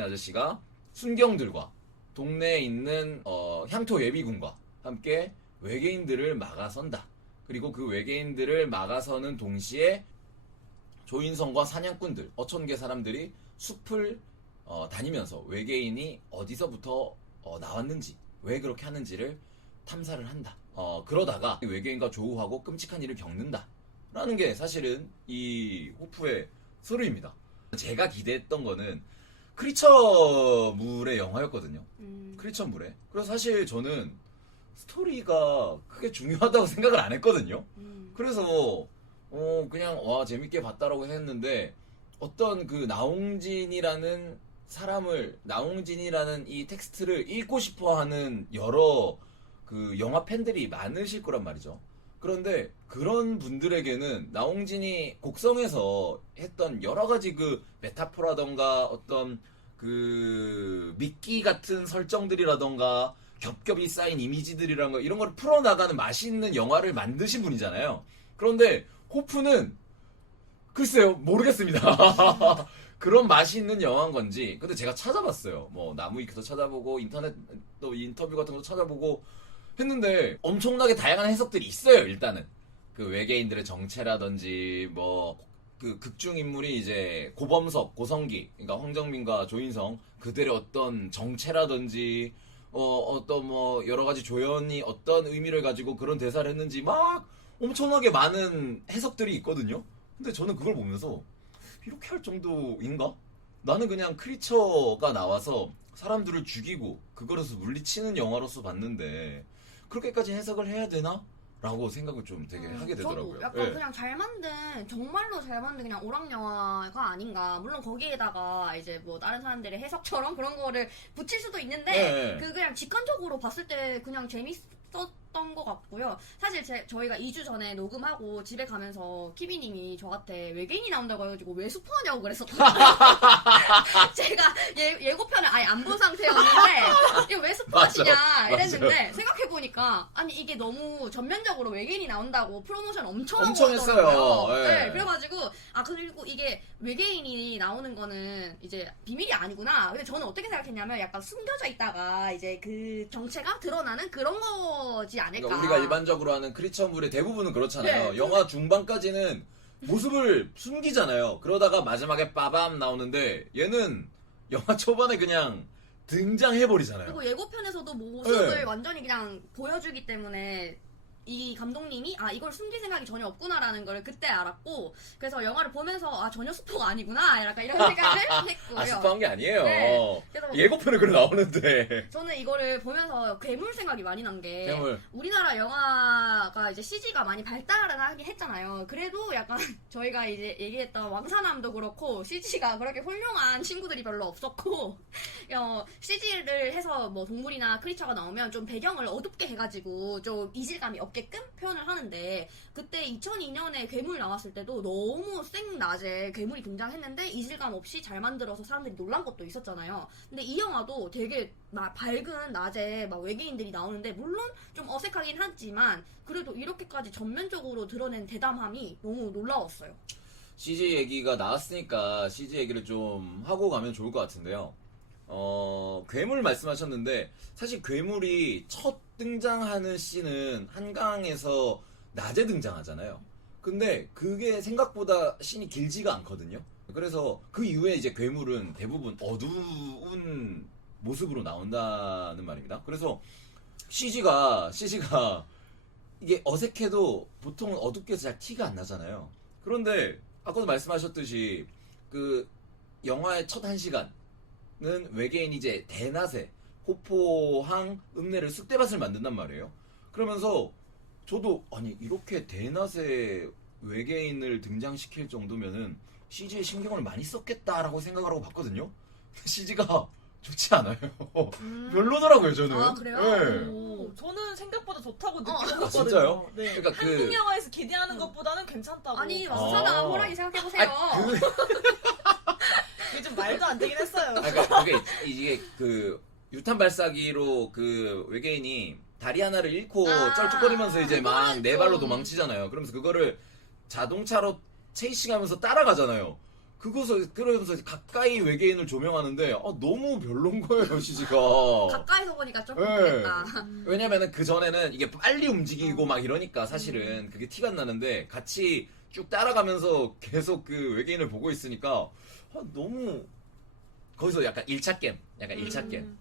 아저씨가 순경들과 동네에 있는 향토 예비군과 함께 외계인들을 막아선다. 그리고 그 외계인들을 막아서는 동시에 조인성과 사냥꾼들, 어촌계 사람들이 숲을 다니면서 외계인이 어디서부터 나왔는지, 왜 그렇게 하는지를 탐사를 한다. 그러다가 외계인과 조우하고 끔찍한 일을 겪는다. 라는 게 사실은 이 호프의 스토리입니다. 제가 기대했던 거는 크리처물의 영화였거든요. 크리처물의. 그래서 사실 저는 스토리가 크게 중요하다고 생각을 안 했거든요. 그래서 그냥 재밌게 봤다라고 했는데, 어떤 그 나홍진이라는 이 텍스트를 읽고 싶어하는 여러 그 영화 팬들이 많으실 거란 말이죠. 그런데 그런 분들에게는 나홍진이 곡성에서 했던 여러 가지 그 메타포라던가 어떤 그 미끼 같은 설정들이라던가 겹겹이 쌓인 이미지들이란 거, 이런 걸 풀어나가는 맛있는 영화를 만드신 분이잖아요. 그런데 호프는 글쎄요, 모르겠습니다. 그런 맛이 있는 영화인 건지. 근데 제가 찾아봤어요. 뭐 나무위키도 찾아보고 인터넷 또 인터뷰 같은 것도 찾아보고 했는데 엄청나게 다양한 해석들이 있어요. 일단은 그 외계인들의 정체라든지 뭐 그 극중 인물이 이제 고범석, 고성기, 그러니까 황정민과 조인성 그들의 어떤 정체라든지 어떤 뭐 여러 가지 조연이 어떤 의미를 가지고 그런 대사를 했는지 막 엄청나게 많은 해석들이 있거든요. 근데 저는 그걸 보면서 이렇게 할 정도인가? 나는 그냥 크리처가 나와서 사람들을 죽이고 그거로서 물리치는 영화로서 봤는데 그렇게까지 해석을 해야 되나? 라고 생각을 좀 되게 하게 되더라고요. 저도 약간 그냥 정말로 잘 만든 그냥 오락 영화가 아닌가. 물론 거기에다가 이제 뭐 다른 사람들의 해석처럼 그런 거를 붙일 수도 있는데 그냥 직관적으로 봤을 때 그냥 재밌었던 것 같고요. 사실 저희가 2주 전에 녹음하고 집에 가면서 키비님이 저한테 외계인이 나온다고 해가지고 왜 스포하냐고 그랬었거든요. 제가 예고편을 아예 안 본 상태였는데 이거 왜 스포하시냐 이랬는데 생각해보니까 아니 이게 너무 전면적으로 외계인이 나온다고 프로모션 엄청 하고 했어요. 네, 그래가지고 그리고 이게 외계인이 나오는 거는 이제 비밀이 아니구나. 근데 저는 어떻게 생각했냐면 약간 숨겨져 있다가 이제 그 정체가 드러나는 그런 거지 않을까. 그러니까 우리가 일반적으로 하는 크리처물의 대부분은 그렇잖아요. 네. 영화 중반까지는 모습을 숨기잖아요. 그러다가 마지막에 빠밤 나오는데 얘는 영화 초반에 그냥 등장해버리잖아요. 그리고 예고편에서도 모습을 네. 완전히 그냥 보여주기 때문에 이 감독님이 이걸 숨길 생각이 전혀 없구나라는 걸 그때 알았고, 그래서 영화를 보면서 전혀 스포가 아니구나 약간 이런 생각을 했고요. 스포한 게 아니에요. 네. 그래서 예고편에 그래 나오는데. 저는 이거를 보면서 괴물 생각이 많이 난 게, 괴물. 우리나라 영화가 이제 CG가 많이 발달을 하긴 했잖아요. 그래도 약간 저희가 이제 얘기했던 왕사남도 그렇고 CG가 그렇게 훌륭한 친구들이 별로 없었고, CG를 해서 뭐 동물이나 크리처가 나오면 좀 배경을 어둡게 해가지고 좀 이질감이 없게끔 표현을 하는데, 그때 2002년에 괴물 나왔을 때도 너무 생낮에 괴물이 등장했는데 이질감 없이 잘 만들어서 사람들이 놀란 것도 있었잖아요. 근데 이 영화도 되게 밝은 낮에 막 외계인들이 나오는데, 물론 좀 어색하긴 하지만 그래도 이렇게까지 전면적으로 드러낸 대담함이 너무 놀라웠어요. CG 얘기가 나왔으니까 CG 얘기를 좀 하고 가면 좋을 것 같은데요. 괴물 말씀하셨는데, 사실 괴물이 첫 등장하는 씬은 한강에서 낮에 등장하잖아요. 근데 그게 생각보다 씬이 길지가 않거든요. 그래서 그 이후에 이제 괴물은 대부분 어두운 모습으로 나온다는 말입니다. 그래서 CG가 이게 어색해도 보통은 어둡게 해서 잘 티가 안 나잖아요. 그런데 아까도 말씀하셨듯이 그 영화의 첫 1시간은 외계인이 이제 대낮에 호포항 읍내를 쑥대밭을 만든단 말이에요. 그러면서 저도 아니 이렇게 대낮에 외계인을 등장시킬 정도면은 CG에 신경을 많이 썼겠다라고 생각을 하고 봤거든요. CG가 좋지 않아요. 별로더라고요 저는. 그래요? 네. 오, 저는 생각보다 좋다고 어. 느끼거든요. 진짜요? 네. 그러니까 한국 영화에서 기대하는 것보다는 괜찮다고. 아니, 아. 왕사나 호랑이 생각해보세요. 그게 좀 말도 안 되긴 했어요. 그러니까 이게 그 유탄 발사기로 그 외계인이 다리 하나를 잃고 쩔뚝거리면서 이제 막 그거는 네 발로 좀- 도망치잖아요. 그러면서 그거를 자동차로 체이싱하면서 따라가잖아요. 그러면서 가까이 외계인을 조명하는데 너무 별론 거예요, CG가. 가까이서 보니까 조금 네. 그랬다. 왜냐면은 그 전에는 이게 빨리 움직이고 막 이러니까 사실은 그게 티가 안 나는데, 같이 쭉 따라가면서 계속 그 외계인을 보고 있으니까 너무 거기서 약간 1차 게임, 약간 1차 게임.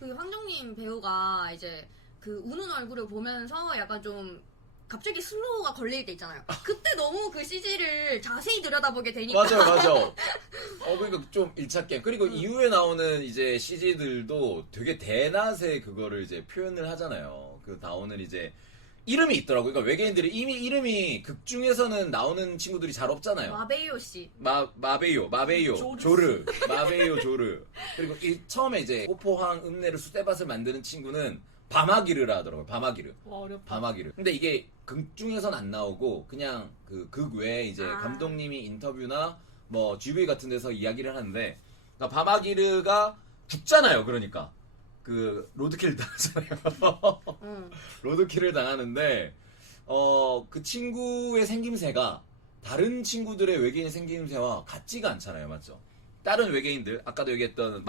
그 황정민 배우가 이제 그 우는 얼굴을 보면서 약간 좀 갑자기 슬로우가 걸릴 때 있잖아요. 그때 너무 그 CG를 자세히 들여다보게 되니까. 맞아. 그러니까 좀 1차 게임. 그리고 이후에 나오는 이제 CG들도 되게 대낮에 그거를 이제 표현을 하잖아요. 그 나오는 이제 이름이 있더라고요. 그러니까 외계인들이 이미 이름이 극 중에서는 나오는 친구들이 잘 없잖아요. 마베이오 씨. 마베이오, 조르, 마베이오, 조르. 그리고 처음에 이제 호포항 읍내를 쑥대밭을 만드는 친구는 바마기르라 하더라고요. 바마기르. 와, 어렵다. 바마기르. 근데 이게 극 중에선 안 나오고 그냥 그 극 외에 이제 감독님이 인터뷰나 뭐 GV 같은 데서 이야기를 하는데, 그러니까 바마기르가 죽잖아요. 그러니까 그 로드킬 당하잖아요. 로드킬을 당하는데 그 친구의 생김새가 다른 친구들의 외계인 생김새와 같지가 않잖아요. 맞죠? 다른 외계인들, 아까도 얘기했던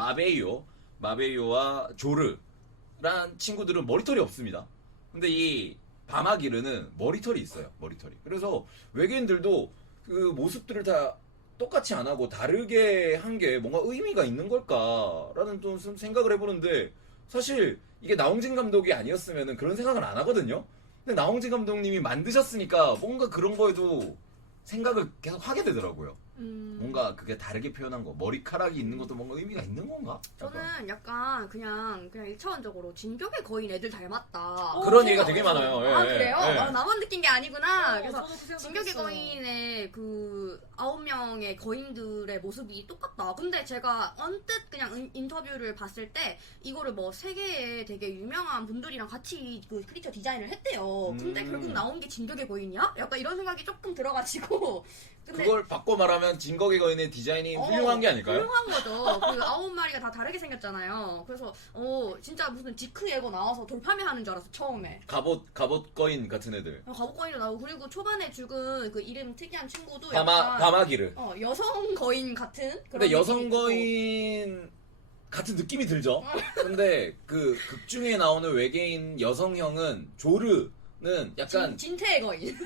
마베이오와 조르란 친구들은 머리털이 없습니다. 근데 이 바마기르는 머리털이 있어요. 머리털이. 그래서 외계인들도 그 모습들을 다 똑같이 안 하고 다르게 한 게 뭔가 의미가 있는 걸까라는 좀 생각을 해보는데, 사실 이게 나홍진 감독이 아니었으면 그런 생각을 안 하거든요. 근데 나홍진 감독님이 만드셨으니까 뭔가 그런 거에도 생각을 계속 하게 되더라고요. 뭔가 그게 다르게 표현한 거, 머리카락이 있는 것도 뭔가 의미가 있는 건가? 저는 약간 그냥 1차원적으로 진격의 거인 애들 닮았다. 그런 얘기가 되게 많아요. 그래요? 예. 나만 느낀 게 아니구나. 그래서 저도 그 생각 진격의 했어요. 거인의 그 9명의 거인들의 모습이 똑같다. 근데 제가 언뜻 그냥 인터뷰를 봤을 때 이거를 뭐 세계에 되게 유명한 분들이랑 같이 그 크리처 디자인을 했대요. 근데 결국 나온 게 진격의 거인이야? 약간 이런 생각이 조금 들어가지고. 근데 그걸 바꿔 말하면 진격의 거인의 디자인이 훌륭한 게 아닐까요? 훌륭한 거죠. 그 9마리가 다 다르게 생겼잖아요. 그래서 진짜 무슨 지크 예고 나와서 돌파매 하는 줄 알았어 처음에. 갑옷 거인 같은 애들. 갑옷거인도 나오고, 그리고 초반에 죽은 그 이름 특이한 친구도 바마기르. 여성 거인 같은. 그런 근데 느낌이 여성 있고. 거인 같은 느낌이 들죠. 근데 그 극 중에 나오는 외계인 여성형은 조르는 약간 진태의 거인.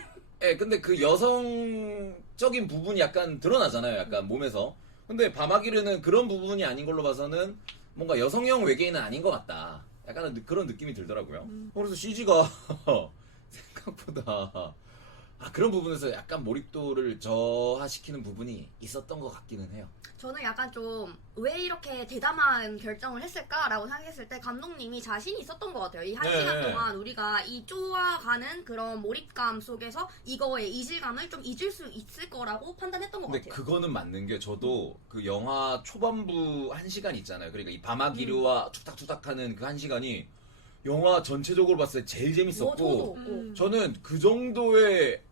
예, 근데 그 여성적인 부분이 약간 드러나잖아요. 약간 몸에서. 근데 바마기르는 그런 부분이 아닌 걸로 봐서는 뭔가 여성형 외계인은 아닌 것 같다. 약간 그런 느낌이 들더라고요. 그래서 CG가 생각보다 그런 부분에서 약간 몰입도를 저하시키는 부분이 있었던 것 같기는 해요. 저는 약간 좀 왜 이렇게 대담한 결정을 했을까라고 생각했을 때 감독님이 자신이 있었던 것 같아요. 이 한 네. 시간 동안 우리가 이 쪼아가는 그런 몰입감 속에서 이거의 이질감을 좀 잊을 수 있을 거라고 판단했던 것 근데 같아요. 그거는 맞는 게 저도 그 영화 초반부 1시간 있잖아요. 그러니까 이 바마기르와 툭탁툭탁하는 그 1시간이 영화 전체적으로 봤을 때 제일 재밌었고 저도. 저는 그 정도의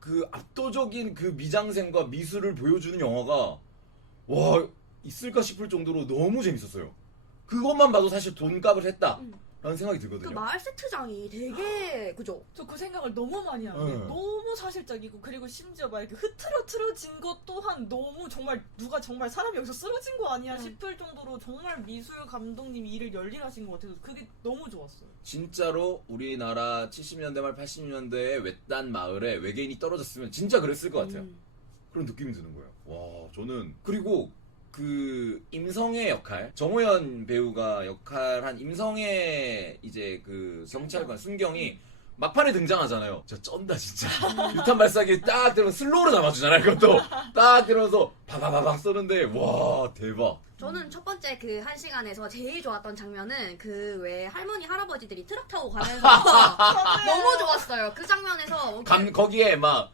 그 압도적인 그 미장센과 미술을 보여주는 영화가 와 있을까 싶을 정도로 너무 재밌었어요. 그것만 봐도 사실 돈값을 했다라는 생각이 그 들거든요. 마을 세트장이 되게 그죠? 저 그 생각을 너무 많이 하는데 네. 너무 사실적이고 그리고 심지어 막 이렇게 흐트러트러진 것 또한 너무 정말 누가 정말 사람이 여기서 쓰러진 거 아니야 싶을 정도로 정말 미술 감독님이 일을 열일하신 것 같아서 그게 너무 좋았어요. 진짜로 우리나라 70년대 말 80년대의 외딴 마을에 외계인이 떨어졌으면 진짜 그랬을 것 같아요. 그런 느낌이 드는 거예요. 와, 저는 그리고 그 임성의 역할, 정호연 배우가 역할한 임성의 이제 그 경찰관 순경이 막판에 등장하잖아요. 진짜 쩐다 진짜. 유탄 발사기 딱 들으면 슬로우로 잡아주잖아요. 그것도 딱 들으면서 바바바박 쏘는데 와 대박. 저는 첫 번째 그 한 시간에서 제일 좋았던 장면은 그 왜 할머니 할아버지들이 트럭 타고 가면서 너무 좋았어요. 그 장면에서 거기에 막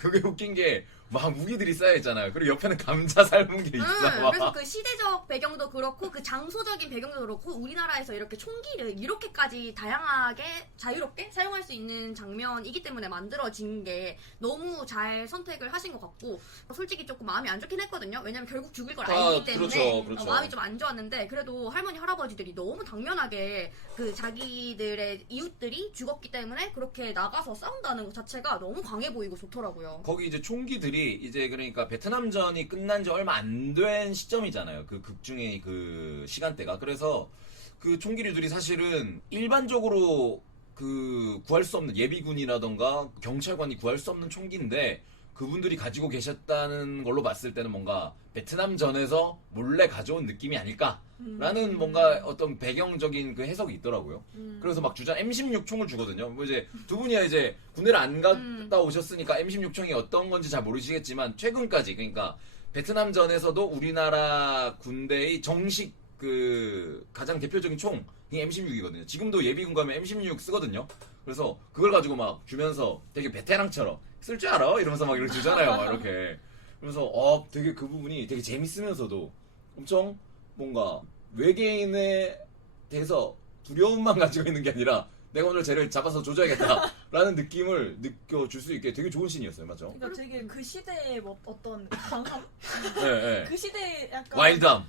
그게 웃긴 게 막 무기들이 쌓여 있잖아요. 그리고 옆에는 감자 삶은 게 있어. 막. 그래서 그 시대적 배경도 그렇고 그 장소적인 배경도 그렇고 우리나라에서 이렇게 총기를 이렇게까지 다양하게 자유롭게 사용할 수 있는 장면이기 때문에 만들어진 게 너무 잘 선택을 하신 것 같고 솔직히 조금 마음이 안 좋긴 했거든요. 왜냐면 결국 죽을 걸 알기 때문에 그렇죠. 마음이 좀 안 좋았는데 그래도 할머니 할아버지들이 너무 당연하게 그 자기들의 이웃들이 죽었기 때문에 그렇게 나가서 싸운다는 것 자체가 너무 강해 보이고 좋더라고요. 거기 이제 총기들이 이제 그러니까 베트남전이 끝난 지 얼마 안 된 시점이잖아요. 그 극 중의 그 시간대가. 그래서 그 총기류들이 사실은 일반적으로 그 구할 수 없는 예비군이라던가 경찰관이 구할 수 없는 총기인데 그분들이 가지고 계셨다는 걸로 봤을 때는 뭔가 베트남전에서 몰래 가져온 느낌이 아닐까라는 뭔가 어떤 배경적인 그 해석이 있더라고요. 그래서 막 주장 M16 총을 주거든요. 뭐 이제 두 분이 이제 군대를 안 갔다 오셨으니까 M16 총이 어떤 건지 잘 모르시겠지만 최근까지 그러니까 베트남전에서도 우리나라 군대의 정식 그 가장 대표적인 총이 M16이거든요. 지금도 예비군 가면 M16 쓰거든요. 그래서 그걸 가지고 막 주면서 되게 베테랑처럼 쓸 줄 알아? 이러면서 막 이렇게 주잖아요. 막 이렇게. 그러면서 되게 그 부분이 되게 재밌으면서도 엄청 뭔가 외계인에 대해서 두려움만 가지고 있는 게 아니라 내가 오늘 쟤를 잡아서 조져야겠다라는 느낌을 느껴줄 수 있게 되게 좋은 씬이었어요. 맞죠? 그러니까 되게 그 시대의 뭐 어떤 강함? 네, 네. 그 시대의 약간 와일드함.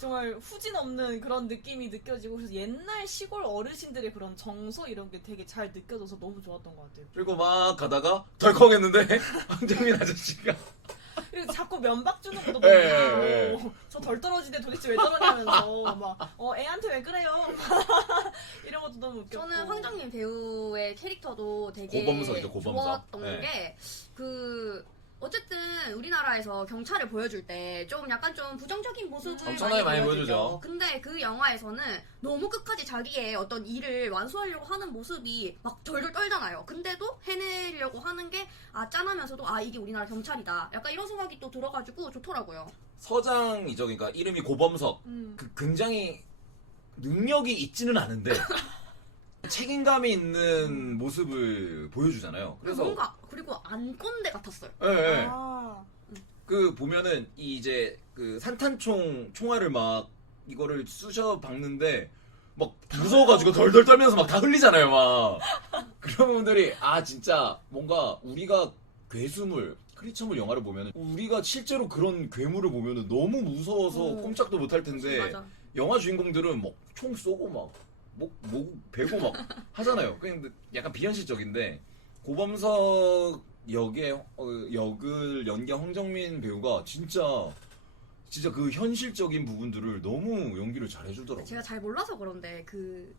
정말 후진 없는 그런 느낌이 느껴지고 그래서 옛날 시골 어르신들의 그런 정서 이런 게 되게 잘 느껴져서 너무 좋았던 것 같아요. 그리고 막 가다가 덜컹했는데 황정민 아저씨가 그리고 자꾸 면박 주는 것도 예, 너무 예, 웃기고 저 덜 떨어지네 도대체 왜 저러냐면서 막 애한테 왜 그래요? 이런 것도 너무 웃겼고 저는 황정민 배우의 캐릭터도 되게 고범석이죠, 고범석. 좋았던 네. 게 어쨌든 우리나라에서 경찰을 보여줄 때 좀 약간 좀 부정적인 모습을 엄청나게 많이 보여주죠. 근데 그 영화에서는 너무 끝까지 자기의 어떤 일을 완수하려고 하는 모습이 막 덜덜 떨잖아요. 근데도 해내려고 하는 게 짠하면서도 이게 우리나라 경찰이다. 약간 이런 생각이 또 들어가지고 좋더라고요. 서장이죠. 그러니까 이름이 고범석. 그 굉장히 능력이 있지는 않은데 책임감이 있는 모습을 보여주잖아요. 그래서 뭔가 그리고 안 꼰대 같았어요. 예, 예. 아, 그 보면은 이제 그 산탄총 총알을 막 이거를 쑤셔 박는데 막 무서워가지고 덜덜 떨면서 막 다 흘리잖아요. 막 그런 분들이 진짜 뭔가 우리가 괴수물 크리처물 영화를 보면은 우리가 실제로 그런 괴물을 보면은 너무 무서워서 꼼짝도 못할 텐데 맞아. 영화 주인공들은 막 총 쏘고 막 목 베고 막 하잖아요. 그냥 약간 비현실적인데 고범석 역을 연기한 황정민 배우가 진짜 진짜 그 현실적인 부분들을 너무 연기를 잘 해주더라고요. 제가 잘 몰라서 그런데 그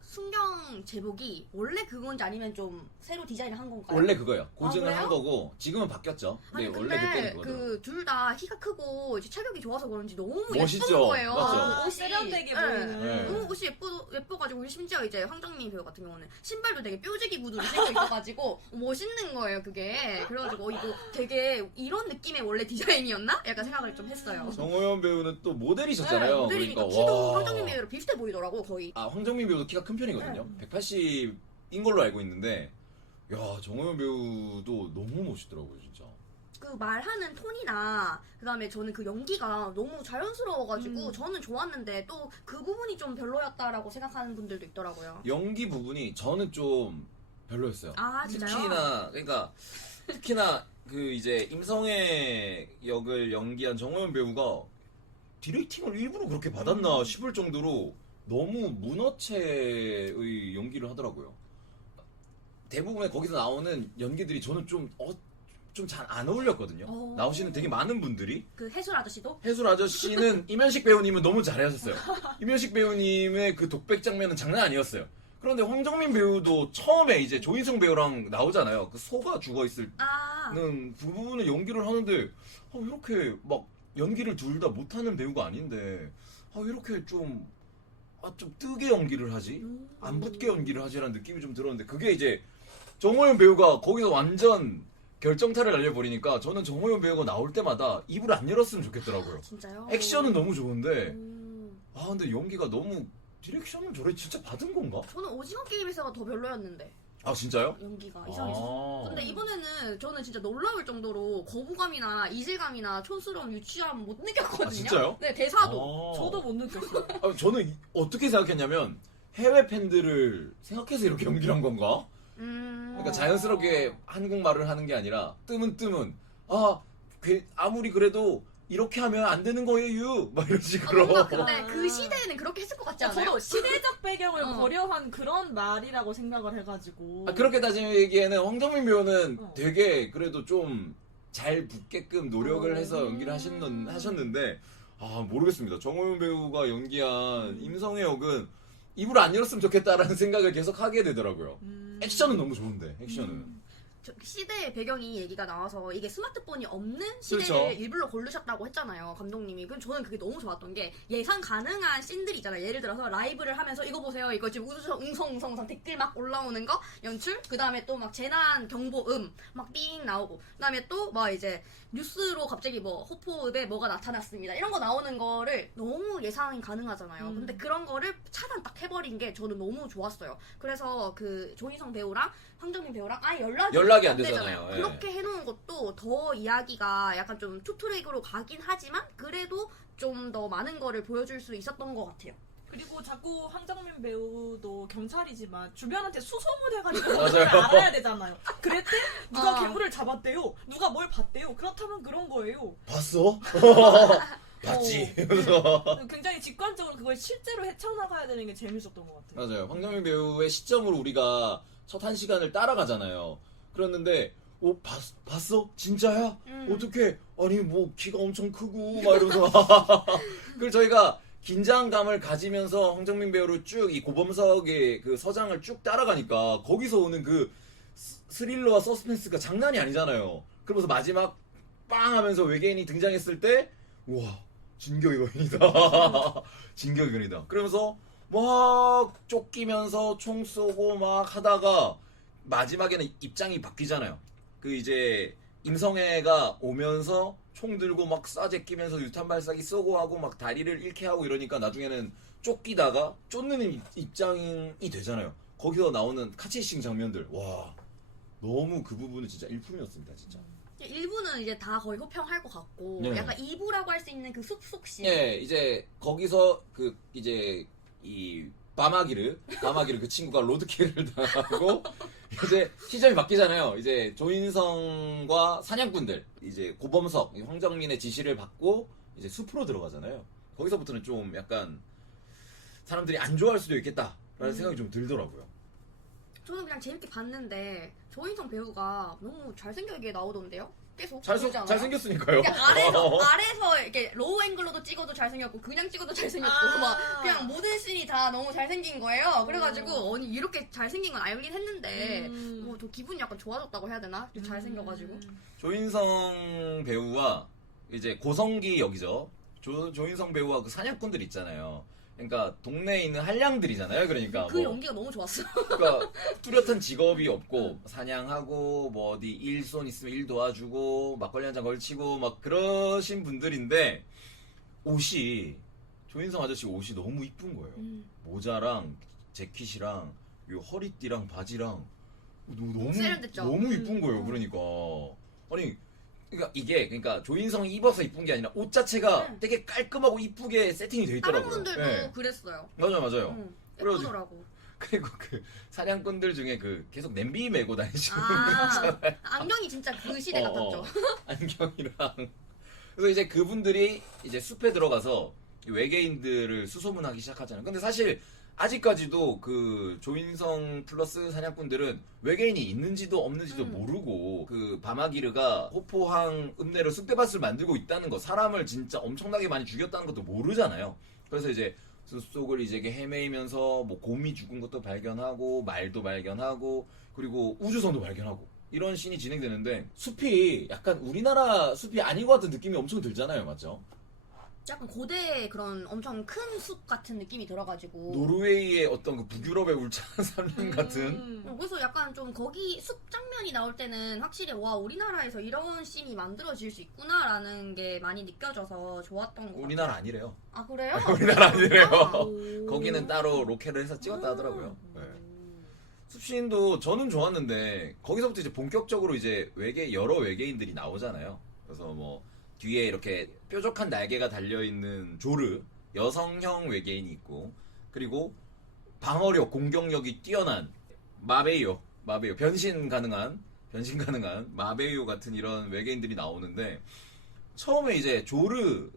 순경 제복이 원래 그건지 아니면 좀 새로 디자인을 한 건가요? 원래 그거예요. 고증을 그래요? 한 거고 지금은 바뀌었죠. 아니 네, 원래 근데 그때는 그거죠. 그 둘 다 키가 크고 이제 체격이 좋아서 그런지 너무 멋있죠? 예쁜 거예요. 맞죠? 옷이 세련되게 네. 보이는. 네. 너무 옷이 예뻐가지고 심지어 이제 황정민 배우 같은 경우는 신발도 되게 뾰지기 구두를 신고 있어가지고 멋있는 거예요 그게. 그래가지고 이거 되게 이런 느낌의 원래 디자인이었나? 약간 생각을 좀 했어요. 정호연 배우는 또 모델이셨잖아요. 네, 모델이니까 그러니까 키도 와. 황정민 배우랑 비슷해 보이더라고 거의. 아, 황정민 배우도 키가 큰 편이거든요. 180인 걸로 알고 있는데, 야, 정호연 배우도 너무 멋있더라고요, 진짜. 그 말하는 톤이나 그다음에 저는 그 연기가 너무 자연스러워가지고 저는 좋았는데 또 그 부분이 좀 별로였다라고 생각하는 분들도 있더라고요. 연기 부분이 저는 좀 별로였어요. 아 진짜요? 특히나 그 이제 임성애 역을 연기한 정호연 배우가 디렉팅을 일부러 그렇게 받았나 싶을 정도로 너무 문어체의 연기를 하더라고요. 대부분의 거기서 나오는 연기들이 저는 좀 잘 안 어울렸거든요. 오. 나오시는 되게 많은 분들이. 그 해술 아저씨도? 해술 아저씨는 이면식 배우님은 너무 잘하셨어요. 이면식 배우님의 그 독백 장면은 장난 아니었어요. 그런데 황정민 배우도 처음에 이제 조인성 배우랑 나오잖아요. 그 소가 죽어 있을 아 는 그 부분을 연기를 하는데 이렇게 막 연기를 둘 다 못하는 배우가 아닌데 이렇게 좀 뜨게 연기를 하지? 안 붙게 연기를 하지라는 느낌이 좀 들었는데 그게 이제 정호연 배우가 거기서 완전 결정타를 날려버리니까 저는 정호연 배우가 나올 때마다 입을 안 열었으면 좋겠더라고요. 진짜요? 액션은 너무 좋은데 음. 근데 연기가 너무 디렉션을 저래 진짜 받은 건가? 저는 오징어 게임에서가 더 별로였는데 아 진짜요? 연기가 이상했어. 근데 이번에는 저는 진짜 놀라울 정도로 거부감이나 이질감이나 촌스러움, 유치함 못 느꼈거든요. 아, 진짜요? 네 대사도. 저도 못 느꼈어요. 저는 어떻게 생각했냐면 해외 팬들을 생각해서 이렇게 연기를 한 건가? 그러니까 자연스럽게 한국말을 하는 게 아니라 뜨문 아무리 그래도 이렇게 하면 안 되는 거예요 막 이런 식으로 뭔가 근데 아. 그 시대에는 그렇게 했을 것 같지 않아요? 저도 시대적 배경을 어. 고려한 그런 말이라고 생각을 해가지고. 그렇게 따지기에는 황정민 배우는 어. 되게 그래도 좀 잘 붙게끔 노력을 해서 연기를 음. 하셨는데 모르겠습니다. 정호연 배우가 연기한 임성애 역은 입을 안 열었으면 좋겠다라는 생각을 계속 하게 되더라고요. 액션은 너무 좋은데 액션은 저 시대의 배경이 얘기가 나와서 이게 스마트폰이 없는 시대를 그렇죠. 일부러 고르셨다고 했잖아요 감독님이. 그럼 저는 그게 너무 좋았던 게 예상 가능한 씬들이 있잖아요. 예를 들어서 라이브를 하면서 이거 보세요 이거 지금 웅성웅성 댓글 막 올라오는 거 연출, 그 다음에 또 막 재난 경보 막 띵 나오고, 그 다음에 또 막 이제 뉴스로 갑자기 뭐 호포읍에 뭐가 나타났습니다 이런 거 나오는 거를 너무 예상이 가능하잖아요. 근데 그런 거를 차단 딱 해버린 게 저는 너무 좋았어요. 그래서 그 조인성 배우랑 황정민 배우랑 아예 연락이 안 되잖아요. 예. 그렇게 해놓은 것도 더 이야기가 약간 좀 투트랙으로 가긴 하지만 그래도 좀 더 많은 거를 보여줄 수 있었던 것 같아요. 그리고 자꾸 황정민 배우도 경찰이지만 주변한테 수소문해가지고 맞아요. 그걸 알아야 되잖아요. 그랬대? 누가 어. 괴물을 잡았대요? 누가 뭘 봤대요? 그렇다면 그런 거예요. 봤어? 봤지. 굉장히 직관적으로 그걸 실제로 헤쳐나가야 되는 게 재밌었던 것 같아요. 맞아요. 황정민 배우의 시점으로 우리가 첫 한 시간을 따라가잖아요. 그랬는데 봤어? 진짜야? 어떻게? 아니 뭐 키가 엄청 크고 막 이러면서 그걸 저희가 긴장감을 가지면서 황정민 배우를 쭉 이 고범석의 그 서장을 쭉 따라가니까 거기서 오는 그 스릴러와 서스펜스가 장난이 아니잖아요. 그러면서 마지막 빵 하면서 외계인이 등장했을 때 우와 진격의 거인이다. 진격의 거인이다. 그러면서 막 쫓기면서 총 쏘고 막 하다가 마지막에는 입장이 바뀌잖아요. 그 이제 임성애가 오면서 총 들고 막 쏴제 끼면서 유탄 발사기 쏘고 하고 막 다리를 잃게 하고 이러니까 나중에는 쫓기다가 쫓는 입장이 되잖아요. 거기서 나오는 카체이싱 장면들 와 너무 그 부분은 진짜 일품이었습니다 진짜. 1부는 이제 다 거의 호평할 것 같고 네. 약간 2부라고 할 수 있는 그 숲속씬. 예, 이제 거기서 그 이제 이 바마기르 그 친구가 로드킬을 당하고 이제 시점이 바뀌잖아요. 이제 조인성과 사냥꾼들 이제 고범석, 황정민의 지시를 받고 이제 숲으로 들어가잖아요. 거기서부터는 좀 약간 사람들이 안 좋아할 수도 있겠다라는 생각이 좀 들더라고요. 저는 그냥 재밌게 봤는데 조인성 배우가 너무 잘생기게 나오던데요? 계속 보이지 않아요? 잘생겼으니까요. 그러니까 아래서 이렇게 로우 앵글로도 찍어도 잘생겼고 그냥 찍어도 잘생겼고 막 그냥 모든 씬이 다 너무 잘생긴 거예요. 그래가지고 아니 이렇게 잘생긴 건 알긴 했는데 뭐 더 기분이 약간 좋아졌다고 해야 되나? 잘생겨가지고. 조인성 배우와 이제 고성기 역이죠. 조인성 배우와 그 사냥꾼들 있잖아요. 그러니까 동네에 있는 한량들이잖아요. 그러니까 그 연기가 너무 좋았어. 그러니까 뚜렷한 직업이 없고 사냥하고 뭐 어디 일손 있으면 일 도와주고 막걸리 한 잔 걸치고 막 그러신 분들인데 옷이 조인성 아저씨 옷이 너무 이쁜 거예요. 모자랑 재킷이랑 요 허리띠랑 바지랑 너무 세련됐죠? 너무 이쁜 거예요. 그러니까 아니 그러니까 이게 그러니까 조인성이 입어서 이쁜 게 아니라 옷 자체가 되게 깔끔하고 이쁘게 세팅이 돼 있더라고요. 다른 분들도 네. 그랬어요. 맞아요. 그래가지고 예쁘더라고. 그리고 그 사냥꾼들 중에 그 계속 냄비 메고 다니시는 분 아, 있잖아요. 안경이 진짜 그 시대 같았죠. 안경이랑 그래서 이제 그분들이 이제 숲에 들어가서 외계인들을 수소문하기 시작하잖아요. 근데 사실 아직까지도 그 조인성 플러스 사냥꾼들은 외계인이 있는지도 없는지도 모르고 그 바마기르가 호포항 읍내로 쑥대밭을 만들고 있다는 거, 사람을 진짜 엄청나게 많이 죽였다는 것도 모르잖아요. 그래서 이제 숲속을 이제 헤매이면서 뭐 곰이 죽은 것도 발견하고 말도 발견하고 그리고 우주선도 발견하고 이런 씬이 진행되는데 숲이 약간 우리나라 숲이 아닌 것 같은 느낌이 엄청 들잖아요. 맞죠? 약간 고대 그런 엄청 큰 숲 같은 느낌이 들어가지고. 노르웨이의 어떤 그 북유럽의 울창한 산림 같은 그래서 약간 좀 거기 숲 장면이 나올 때는 확실히 와 우리나라에서 이런 씬이 만들어질 수 있구나라는 게 많이 느껴져서 좋았던 것 같아요. 우리나라 아니래요. 아 그래요? 우리나라 아니래요. 아, 거기는 따로 로켓을 해서 찍었다 하더라고요. 네. 숲씬도 저는 좋았는데 거기서부터 이제 본격적으로 이제 여러 외계인들이 나오잖아요. 그래서 뭐 뒤에 이렇게 뾰족한 날개가 달려있는 조르 여성형 외계인이 있고 그리고 방어력 공격력이 뛰어난 마베이오 변신 가능한 마베이오 같은 이런 외계인들이 나오는데 처음에 이제 조르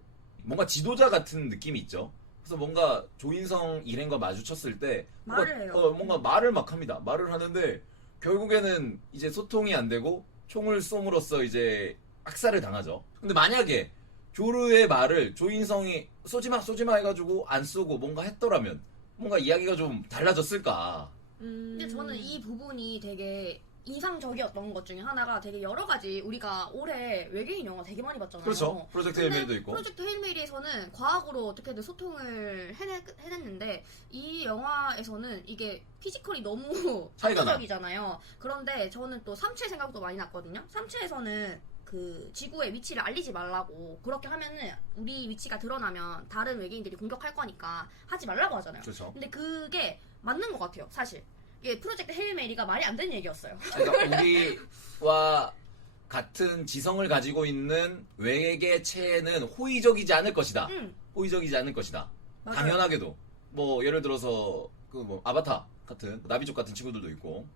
뭔가 지도자 같은 느낌이 있죠. 그래서 뭔가 조인성 일행과 마주쳤을 때 말을 해요. 뭔가 말을 막 합니다. 말을 하는데 결국에는 이제 소통이 안 되고 총을 쏘므로써 이제 학살을 당하죠. 근데 만약에 조르의 말을 조인성이 쏘지마 해가지고 안 쏘고 뭔가 했더라면 뭔가 이야기가 좀 달라졌을까. 근데 저는 이 부분이 되게 인상적이었던 것 중에 하나가 되게 여러 가지 우리가 올해 외계인 영화 되게 많이 봤잖아요. 그렇죠. 프로젝트 근데 헬메리도 있고. 프로젝트 헤일메리에서는 과학으로 어떻게든 소통을 해냈는데 이 영화에서는 이게 피지컬이 너무 차이가 나. 압도적이잖아요. 그런데 저는 또 3채 생각도 많이 났거든요. 3채에서는 그 지구의 위치를 알리지 말라고 그렇게 하면은 우리 위치가 드러나면 다른 외계인들이 공격할 거니까 하지 말라고 하잖아요. 그렇죠. 근데 그게 맞는 것 같아요, 사실. 이게 프로젝트 헤일메리가 말이 안 되는 얘기였어요. 그러니까 우리와 같은 지성을 가지고 있는 외계체는 호의적이지 않을 것이다. 호의적이지 않을 것이다. 맞아요. 당연하게도 뭐 예를 들어서 그 뭐 아바타 같은 나비족 같은 친구들도 있고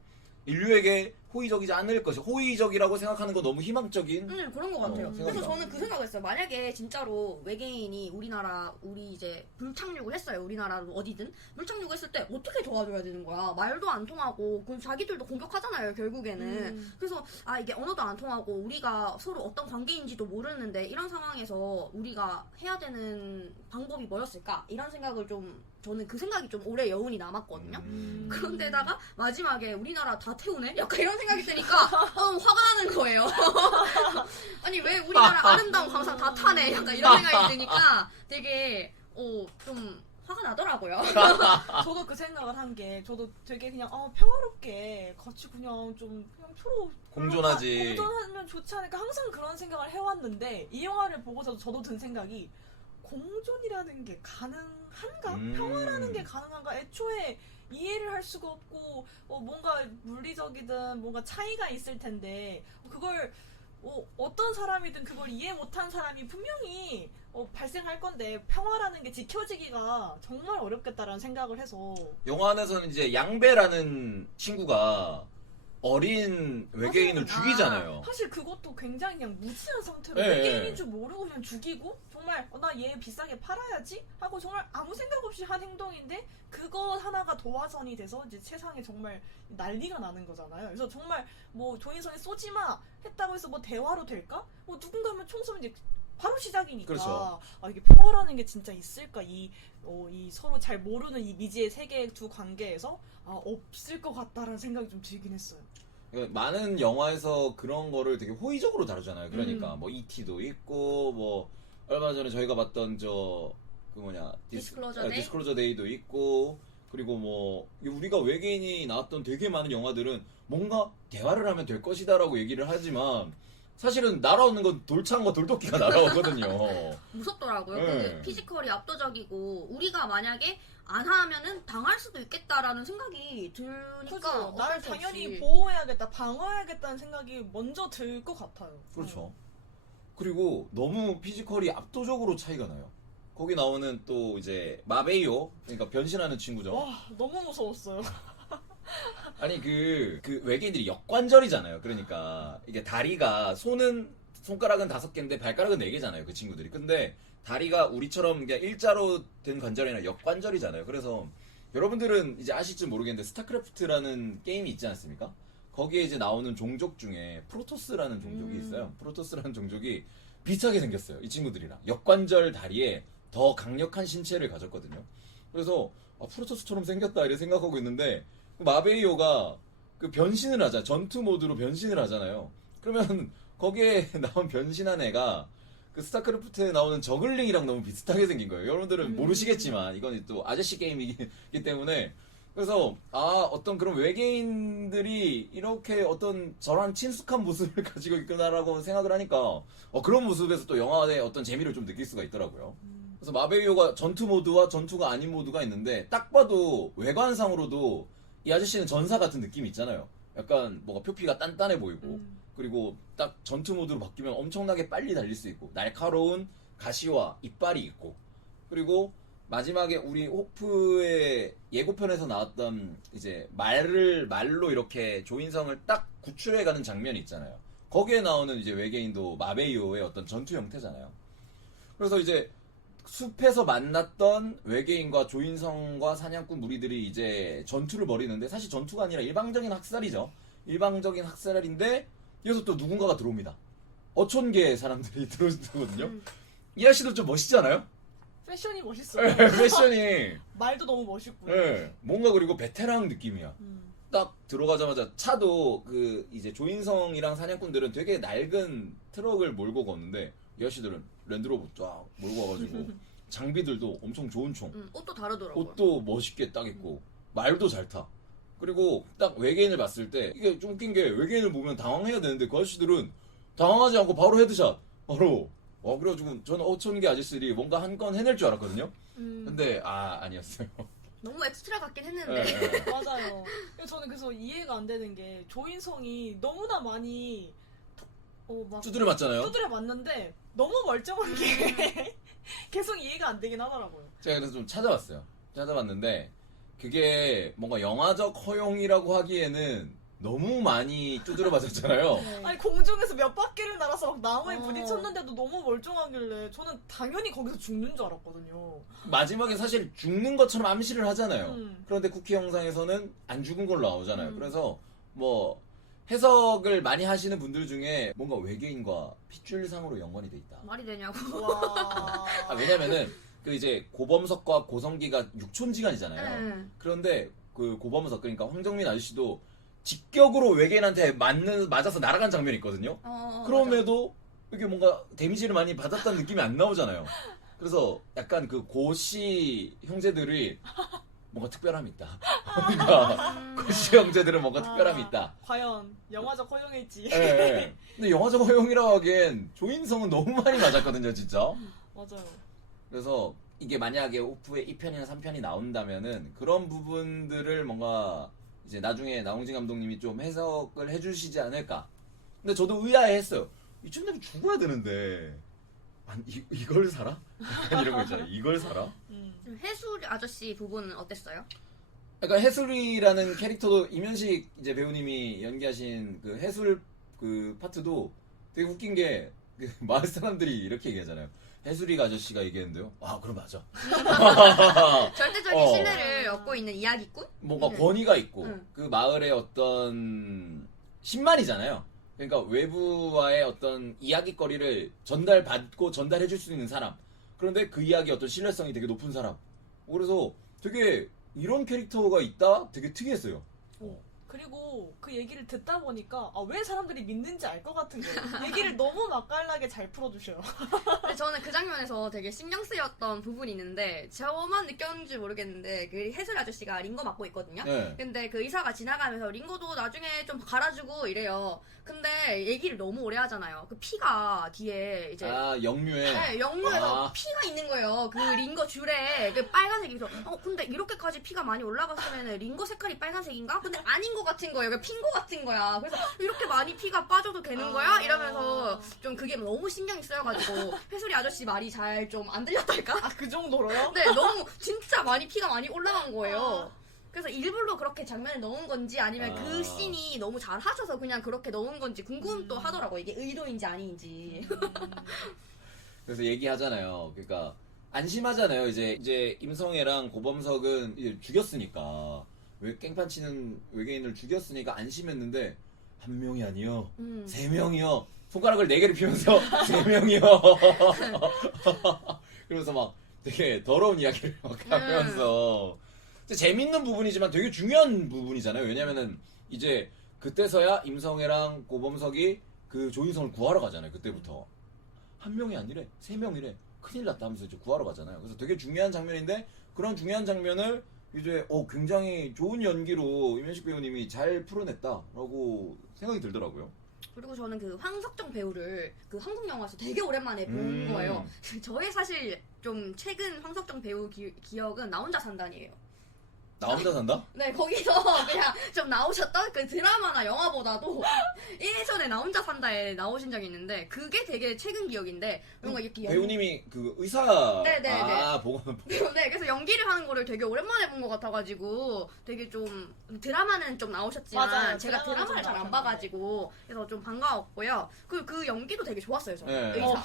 인류에게 호의적이지 않을 것이 호의적이라고 생각하는 거 너무 희망적인. 그런 것 같아요. 생각이 그래서 나. 저는 그 생각을 했어요. 만약에 진짜로 외계인이 우리 이제 물착륙을 했어요. 우리나라 어디든 물착륙을 했을 때 어떻게 도와줘야 되는 거야? 말도 안 통하고 그 자기들도 공격하잖아요. 결국에는. 그래서 이게 언어도 안 통하고 우리가 서로 어떤 관계인지도 모르는데 이런 상황에서 우리가 해야 되는 방법이 뭐였을까? 이런 생각을 저는 그 생각이 좀 오래 여운이 남았거든요. 그런데다가 마지막에 우리나라 다 태우네? 약간 이런 생각이 드니까 화가 나는 거예요. 아니 왜 우리나라 아름다운 광산 다 타네? 약간 이런 생각이 드니까 되게 좀 화가 나더라고요. 저도 그 생각을 한 게 저도 되게 그냥 평화롭게 같이 그냥 서로 공존하지. 공존하면 좋지 않을까 항상 그런 생각을 해왔는데 이 영화를 보고서 저도 든 생각이 공존이라는 게 가능한가? 평화라는 게 가능한가? 애초에 이해를 할 수가 없고 뭔가 물리적이든 뭔가 차이가 있을 텐데 그걸 어떤 사람이든 그걸 이해 못한 사람이 분명히 발생할 건데 평화라는 게 지켜지기가 정말 어렵겠다라는 생각을 해서 영화 안에서는 이제 양배라는 친구가 어린 외계인을 죽이잖아요. 사실 그것도 굉장히 그냥 무지한 상태로 네, 외계인인 네. 줄 모르고 그냥 죽이고 정말 나 얘 비싸게 팔아야지 하고 정말 아무 생각 없이 한 행동인데 그거 하나가 도화선이 돼서 이제 세상에 정말 난리가 나는 거잖아요. 그래서 정말 뭐 조인성이 쏘지 마 했다고 해서 뭐 대화로 될까? 뭐 누군가 하면 총 쏘면 이제 바로 시작이니까. 그렇죠. 아, 이게 평화라는 게 진짜 있을까? 이 서로 잘 모르는 이 미지의 세계 두 관계에서 없을 것 같다라는 생각이 좀 들긴 했어요. 그러니까 많은 영화에서 그런 거를 되게 호의적으로 다루잖아요. 그러니까 뭐 E.T.도 있고 뭐 얼마 전에 저희가 봤던 디스클로저 데이도 있고 그리고 뭐 우리가 외계인이 나왔던 되게 많은 영화들은 뭔가 대화를 하면 될 것이다라고 얘기를 하지만 사실은 날아오는 건 돌창과 돌도끼가 날아오거든요. 무섭더라고요. 네. 그 피지컬이 압도적이고 우리가 만약에 안 하면은 당할 수도 있겠다라는 생각이 드니까 그죠. 날 어쩔 수 당연히 없이. 보호해야겠다, 방어해야겠다는 생각이 먼저 들 것 같아요. 그렇죠. 그리고 너무 피지컬이 압도적으로 차이가 나요. 거기 나오는 또 이제 마베이오, 그러니까 변신하는 친구죠. 와, 너무 무서웠어요. 아니 그 외계인들이 역관절이잖아요. 그러니까 이게 다리가 손가락은 5개인데 발가락은 4개잖아요. 그 친구들이. 근데 다리가 우리처럼 그냥 일자로 된 관절이 아니라 역관절이잖아요. 그래서 여러분들은 이제 아실지 모르겠는데 스타크래프트라는 게임이 있지 않습니까? 거기에 이제 나오는 종족 중에 프로토스라는 종족이 있어요. 프로토스라는 종족이 비슷하게 생겼어요. 이 친구들이랑. 역관절 다리에 더 강력한 신체를 가졌거든요. 그래서 프로토스처럼 생겼다 이렇게 생각하고 있는데 마베이오가 그 변신을 하잖아요. 전투 모드로 변신을 하잖아요. 그러면 거기에 나온 변신한 애가 그 스타크래프트에 나오는 저글링이랑 너무 비슷하게 생긴 거예요. 여러분들은 모르시겠지만 이건 또 아저씨 게임이기 때문에 그래서 어떤 그런 외계인들이 이렇게 어떤 저런 친숙한 모습을 가지고 있구나라고 생각을 하니까 그런 모습에서 또 영화의 어떤 재미를 좀 느낄 수가 있더라고요. 그래서 마베이오가 전투 모드와 전투가 아닌 모드가 있는데 딱 봐도 외관상으로도 이 아저씨는 전사 같은 느낌이 있잖아요. 약간 뭐가 표피가 단단해 보이고 그리고 딱 전투 모드로 바뀌면 엄청나게 빨리 달릴 수 있고 날카로운 가시와 이빨이 있고 그리고 마지막에 우리 호프의 예고편에서 나왔던 이제 말로 이렇게 조인성을 딱 구출해가는 장면이 있잖아요. 거기에 나오는 이제 외계인도 마베이오의 어떤 전투 형태잖아요. 그래서 이제 숲에서 만났던 외계인과 조인성과 사냥꾼 무리들이 이제 전투를 벌이는데 사실 전투가 아니라 일방적인 학살이죠. 일방적인 학살인데 여기서 또 누군가가 들어옵니다. 어촌계 사람들이 들어오거든요. 이 아저씨도 좀 멋있잖아요? 패션이 멋있어요. 패션이 말도 너무 멋있고요. 네, 뭔가 그리고 베테랑 느낌이야. 딱 들어가자마자 차도 그 이제 조인성이랑 사냥꾼들은 되게 낡은 트럭을 몰고 걷는데 이 아저씨들은 랜드로버 쫙 몰고 와가지고 장비들도 엄청 좋은 총, 옷도 다르더라고요. 옷도 멋있게 딱 입고 말도 잘 타. 그리고 딱 외계인을 봤을 때 이게 좀 웃긴 게 외계인을 보면 당황해야 되는데 그 아저씨들은 당황하지 않고 바로 헤드샷 바로 그래가지고 저는 어촌계 아저씨들이 뭔가 한 건 해낼 줄 알았거든요. 근데 아니었어요. 너무 엑스트라 같긴 했는데. 네. 맞아요. 저는 그래서 이해가 안 되는 게 조인성이 너무나 많이 막 두드려 맞잖아요. 두드려 맞는데 너무 멀쩡한 게 계속 이해가 안 되긴 하더라고요. 제가 그래서 좀 찾아봤어요. 찾아봤는데 그게 뭔가 영화적 허용이라고 하기에는 너무 많이 두드려 맞았잖아요. 네. 아니 공중에서 몇 바퀴를 날아서 막 나무에 부딪혔는데도 너무 멀쩡하길래 저는 당연히 거기서 죽는 줄 알았거든요. 마지막에 사실 죽는 것처럼 암시를 하잖아요. 그런데 쿠키 영상에서는 안 죽은 걸로 나오잖아요. 그래서 뭐 해석을 많이 하시는 분들 중에 뭔가 외계인과 핏줄상으로 연관이 돼 있다. 말이 되냐고. 와. 왜냐면은 그 이제 고범석과 고성기가 육촌지간이잖아요. 네. 그런데 그 고범석 그러니까 황정민 아저씨도 직격으로 외계인한테 맞아서 날아간 장면이 있거든요. 그럼에도 이게 뭔가 데미지를 많이 받았다는 느낌이 안 나오잖아요. 그래서 약간 그 고씨 형제들이 뭔가 특별함이 있다. 뭔가 고씨 형제들은 뭔가 특별함이 있다. 과연 영화적 허용일지. 예. 근데 영화적 허용이라고 하기엔 조인성은 너무 많이 맞았거든요, 진짜. 맞아요. 그래서 이게 만약에 오프의 2편이나 3편이 나온다면은 그런 부분들을 뭔가 이제 나중에 나홍진 감독님이 좀 해석을 해주시지 않을까. 근데 저도 의아해했어요. 이쯤 되면 죽어야 되는데 이걸 살아? 약간 이런 거 있잖아요. 이걸 살아? 해수 아저씨 부분은 어땠어요? 그러니까 해술이라는 캐릭터도 이면식 이제 배우님이 연기하신 그 해술 그 파트도 되게 웃긴 게 그 마을 사람들이 이렇게 얘기하잖아요. 해수리가 아저씨가 얘기했는데요. 아, 그럼 맞아. 절대적인 어. 신뢰를 얻고 있는 이야기꾼? 뭔가 응. 권위가 있고 응. 그 마을의 어떤 신만이잖아요. 그러니까 외부와의 어떤 이야기거리를 전달받고 전달해줄 수 있는 사람. 그런데 그 이야기의 어떤 신뢰성이 되게 높은 사람. 그래서 되게 이런 캐릭터가 있다? 되게 특이했어요. 그리고 그 얘기를 듣다 보니까 왜 사람들이 믿는지 알 것 같은 거예요. 얘기를 너무 맛깔나게 잘 풀어주셔요. 근데 저는 그 장면에서 되게 신경 쓰였던 부분이 있는데 저만 느꼈는지 모르겠는데 그 해술 아저씨가 링거 맡고 있거든요. 네. 근데 그 의사가 지나가면서 링거도 나중에 좀 갈아주고 이래요. 근데 얘기를 너무 오래 하잖아요. 그 피가 뒤에 이제 아, 영유에. 네, 영루에서 아. 피가 있는 거예요. 그 링거 줄에 그 빨간색이서 근데 이렇게까지 피가 많이 올라갔으면 링거 색깔이 빨간색인가? 근데 아닌 것 같은 거예요. 핀 것 같은 거야. 그래서 이렇게 많이 피가 빠져도 되는 거야? 이러면서 좀 그게 너무 신경이 쓰여가지고 해수리 아저씨 말이 잘 좀 안 들렸달까? 그 정도로요? 네, 너무 진짜 많이 피가 많이 올라간 거예요. 그래서 일부러 그렇게 장면을 넣은 건지 아니면 그 씬이 너무 잘 하셔서 그냥 그렇게 넣은 건지 궁금도 하더라고요. 이게 의도인지 아닌지. 그래서 얘기하잖아요. 그러니까 안심하잖아요. 이제 임성애랑 고범석은 이제 죽였으니까 왜 깽판 치는 외계인을 죽였으니까 안심했는데 한 명이 아니요, 3명이요. 손가락을 4개를 피면서 3명이요. 그러면서 막 되게 더러운 이야기를 막 하면서 재밌는 부분이지만 되게 중요한 부분이잖아요. 왜냐면은 이제 그때서야 임성애랑 고범석이 그 조인성을 구하러 가잖아요. 그때부터 한 명이 아니래, 3명이래. 큰일 났다 하면서 이제 구하러 가잖아요. 그래서 되게 중요한 장면인데 그런 중요한 장면을 이제 굉장히 좋은 연기로 이면식 배우님이 잘 풀어냈다라고 생각이 들더라고요. 그리고 저는 그 황석정 배우를 그 한국 영화에서 되게 오랜만에 본 거예요. 저의 사실 좀 최근 황석정 배우 기억은 나 혼자 산다니에요. 나 혼자 산다? 네, 거기서 그냥 좀 나오셨던 그 드라마나 영화보다도 예전에 나 혼자 산다에 나오신 적이 있는데 그게 되게 최근 기억인데 뭔가 이렇게 배우님이 그 의사 네네네. 보고 네, 그래서 연기를 하는 거를 되게 오랜만에 본 것 같아가지고 되게 좀 드라마는 좀 나오셨지만 맞아요. 제가 드라마는 드라마를 좀 잘 안 나오셨는데. 봐가지고 그래서 좀 반가웠고요. 그 연기도 되게 좋았어요 저는. 네. 의사.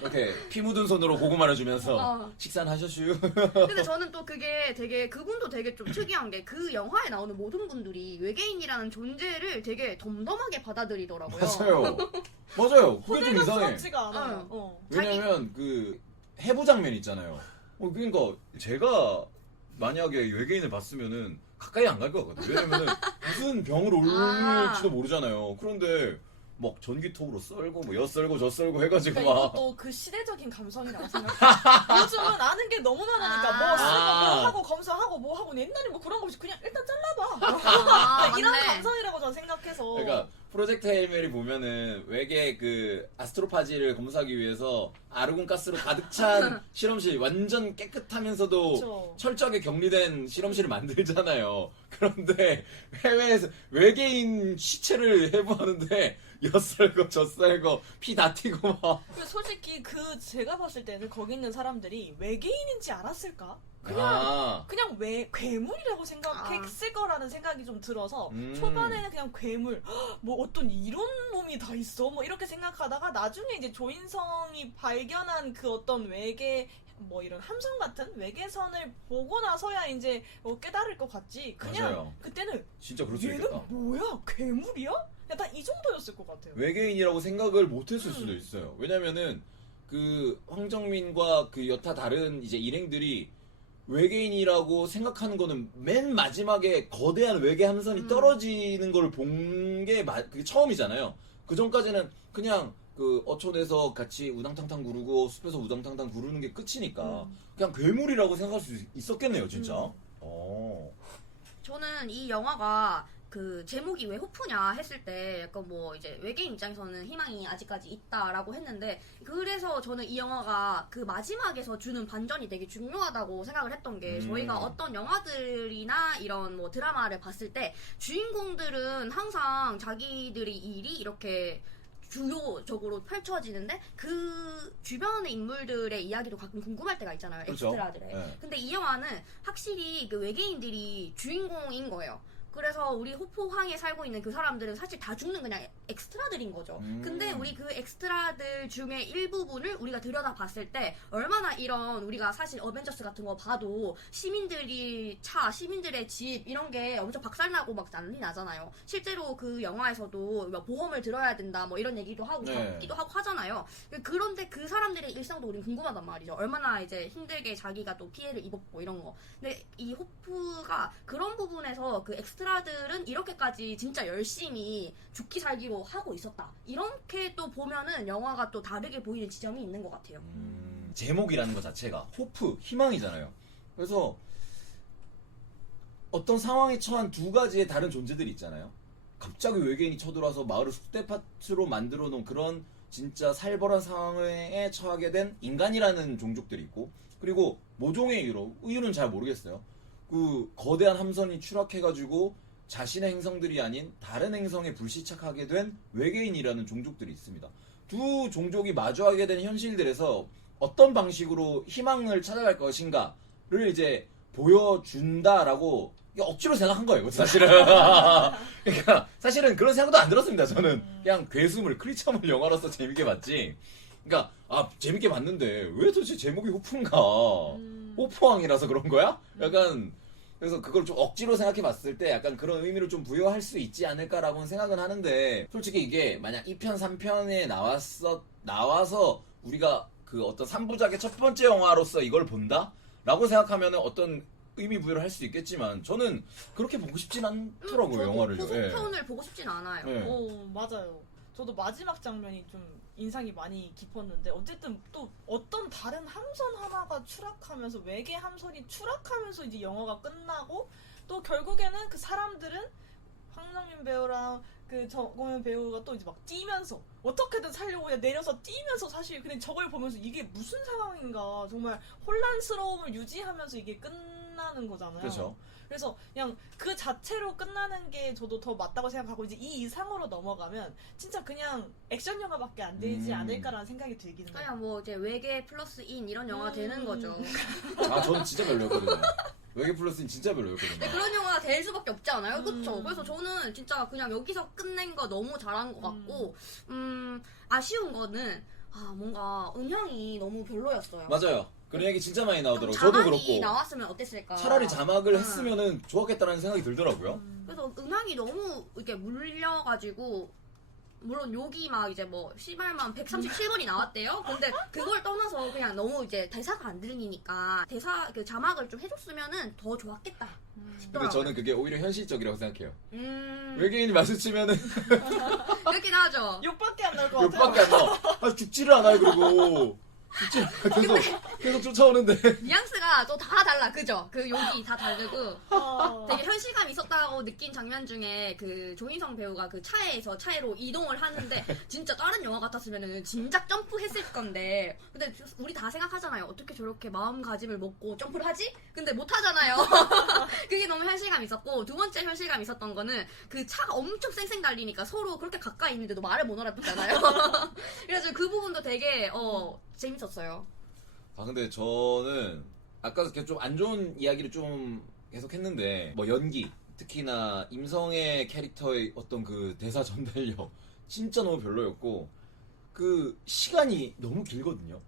이렇게 피 묻은 손으로 고구마를 주면서 어. 식사는 하셨슈? 근데 저는 또 그게 되게 그분도 되게 좀 특이한 게 그 영화에 나오는 모든 분들이 외계인이라는 존재를 되게 덤덤하게 받아들이더라고요. 맞아요. 그게 좀 이상해. 호텔감스럽지가 않아요. 왜냐면 그 해부 장면 있잖아요. 그러니까 제가 만약에 외계인을 봤으면은 가까이 안 갈 것 같거든요. 왜냐면은 무슨 병을 올릴지도 모르잖아요. 그런데 막 전기톱으로 썰고 뭐 여 썰고 저 썰고 해가지고 그러니까 막 이것도 그 시대적인 감성이라고 생각해요. 요즘은 아는 게 너무 많으니까 뭐 쓰고 뭐 하고 검사하고 뭐 하고 옛날에 뭐 그런 거 없이 그냥 일단 잘라봐. 이런 맞네. 감성이라고 저는 생각해서. 그러니까 프로젝트 헤일메리 보면은 외계 그 아스트로파지를 검사하기 위해서 아르곤 가스로 가득 찬 실험실 완전 깨끗하면서도 그쵸. 철저하게 격리된 실험실을 만들잖아요. 그런데 해외에서 외계인 시체를 해부하는데 엿썰고 젖썰고 피 다 튀고 막. 근데 솔직히 그 제가 봤을 때는 거기 있는 사람들이 외계인인지 알았을까? 그냥 괴물이라고 생각했을 거라는 생각이 좀 들어서 초반에는 그냥 괴물 뭐 어떤 이런 놈이 다 있어 뭐 이렇게 생각하다가 나중에 이제 조인성이 발견한 그 어떤 외계 뭐 이런 함성 같은 외계선을 보고 나서야 이제 깨달을 것 같지 그냥 맞아요. 그때는 진짜 그럴 수 얘는 있겠다. 뭐야 괴물이야? 약간 이 정도였을 것 같아요. 외계인이라고 생각을 못했을 수도 있어요. 왜냐면은 그 황정민과 그 여타 다른 이제 일행들이 외계인이라고 생각하는 거는 맨 마지막에 거대한 외계 함선이 떨어지는 걸 본 게 그게 처음이잖아요. 그 전까지는 그냥 그 어촌에서 같이 우당탕탕 구르고 숲에서 우당탕탕 구르는 게 끝이니까 그냥 괴물이라고 생각할 수 있었겠네요, 진짜. 저는 이 영화가 그 제목이 왜 호프냐 했을 때 약간 뭐 이제 외계인 입장에서는 희망이 아직까지 있다라고 했는데 그래서 저는 이 영화가 그 마지막에서 주는 반전이 되게 중요하다고 생각을 했던 게 저희가 어떤 영화들이나 이런 뭐 드라마를 봤을 때 주인공들은 항상 자기들이 일이 이렇게 주요적으로 펼쳐지는데 그 주변의 인물들의 이야기도 가끔 궁금할 때가 있잖아요. 그렇죠. 엑스트라들의. 네. 근데 이 영화는 확실히 그 외계인들이 주인공인 거예요. 그래서 우리 호포항에 살고 있는 그 사람들은 사실 다 죽는 그냥 엑스트라들인 거죠. 근데 우리 그 엑스트라들 중에 일부분을 우리가 들여다 봤을 때 얼마나 이런 우리가 사실 어벤져스 같은 거 봐도 시민들이 시민들의 집 이런 게 엄청 박살나고 막 난리 나잖아요. 실제로 그 영화에서도 뭐 보험을 들어야 된다 뭐 이런 얘기도 하고 네. 적기도 하고 하잖아요. 그런데 그 사람들의 일상도 우린 궁금하단 말이죠. 얼마나 이제 힘들게 자기가 또 피해를 입었고 이런 거. 근데 이 호프가 그런 부분에서 그 엑스트라들은 이렇게까지 진짜 열심히 죽기 살기로 하고 있었다. 이렇게 또 보면은 영화가 또 다르게 보이는 지점이 있는 것 같아요. 제목이라는 것 자체가 호프, 희망이잖아요. 그래서 어떤 상황에 처한 두 가지의 다른 존재들이 있잖아요. 갑자기 외계인이 쳐들어와서 마을을 쑥대밭으로 만들어 놓은 그런 진짜 살벌한 상황에 처하게 된 인간이라는 종족들이 있고, 그리고 모종의 이유는 잘 모르겠어요. 그 거대한 함선이 추락해가지고 자신의 행성들이 아닌 다른 행성에 불시착하게 된 외계인이라는 종족들이 있습니다. 두 종족이 마주하게 된 현실들에서 어떤 방식으로 희망을 찾아갈 것인가를 이제 보여준다라고 억지로 생각한 거예요, 사실은. 그러니까 사실은 그런 생각도 안 들었습니다. 저는 그냥 괴수물, 크리처물 영화로서 재밌게 봤지. 그러니까 재밌게 봤는데 왜 도대체 제목이 호프인가? 호프왕이라서 그런 거야? 약간 그래서 그걸 좀 억지로 생각해 봤을 때 약간 그런 의미를 좀 부여할 수 있지 않을까라고는 생각은 하는데, 솔직히 이게 만약 2편, 3편에 나와서 우리가 그 어떤 3부작의 첫 번째 영화로서 이걸 본다? 라고 생각하면 어떤 의미 부여를 할 수 있겠지만 저는 그렇게 보고 싶진 않더라고요, 저도 영화를요. 후속편을 보고 싶진 않아요. 예. 맞아요. 저도 마지막 장면이 좀 인상이 많이 깊었는데, 어쨌든 또 어떤 다른 함선 하나가 추락하면서, 외계 함선이 추락하면서 이제 영화가 끝나고, 또 결국에는 그 사람들은 황정민 배우랑 그 정호연 배우가 또 이제 막 뛰면서 어떻게든 살려고 그냥 내려서 뛰면서, 사실 그냥 저걸 보면서 이게 무슨 상황인가 정말 혼란스러움을 유지하면서 이게 끝나는 거잖아요. 그렇죠. 그래서 그냥 그 자체로 끝나는 게 저도 더 맞다고 생각하고, 이제 이 이상으로 넘어가면 진짜 그냥 액션 영화밖에 안 되지 않을까라는 생각이 들기는 해요. 그냥 뭐 이제 외계 플러스 인 이런 영화가 되는 거죠. 저는 진짜 별로였거든요. 외계 플러스는 진짜 별로였거든요. 그런 영화가 될 수밖에 없지 않아요? 그쵸? 그래서 저는 진짜 그냥 여기서 끝낸 거 너무 잘한 것 같고, 아쉬운 거는, 뭔가 음향이 너무 별로였어요. 맞아요. 그런 얘기 진짜 많이 나오더라고요. 좀 저도 자막이 그렇고. 나왔으면 어땠을까? 차라리 자막을 했으면은 좋았겠다라는 생각이 들더라고요. 그래서 음악이 너무 이렇게 물려가지고, 물론 여기 막 이제 뭐 씨발만 137번이 나왔대요. 근데 그걸 떠나서 그냥 너무 이제 대사가 안 들리니까 대사 그 자막을 좀 해줬으면은 더 좋았겠다 근데 싶더라고요. 저는 그게 오히려 현실적이라고 생각해요. 음, 외계인이 마주치면은 그렇긴 하죠. 욕밖에 안 날 것 같아요. 욕밖에 안 나와. 죽지를 않아요, 그리고. 계속 쫓아오는데. 뉘앙스가 또 다 달라, 그죠? 그 욕이 다 다르고. 어. 되게 현실감 있었다고 느낀 장면 중에 그 조인성 배우가 그 차로 이동을 하는데 진짜 다른 영화 같았으면은 진작 점프했을 건데, 근데 우리 다 생각하잖아요. 어떻게 저렇게 마음가짐을 먹고 점프를 하지? 근데 못 하잖아요. 그게 너무 현실감 있었고, 두 번째 현실감 있었던 거는 그 차가 엄청 쌩쌩 달리니까 서로 그렇게 가까이 있는데도 말을 못 알아듣잖아요. 그래서 그 부분도 되게 재밌었어요. 근데 저는 아까 좀 안 좋은 이야기를 좀 계속 했는데, 뭐 연기, 특히나 임성의 캐릭터의 어떤 그 대사 전달력 진짜 너무 별로였고, 그 시간이 너무 길거든요.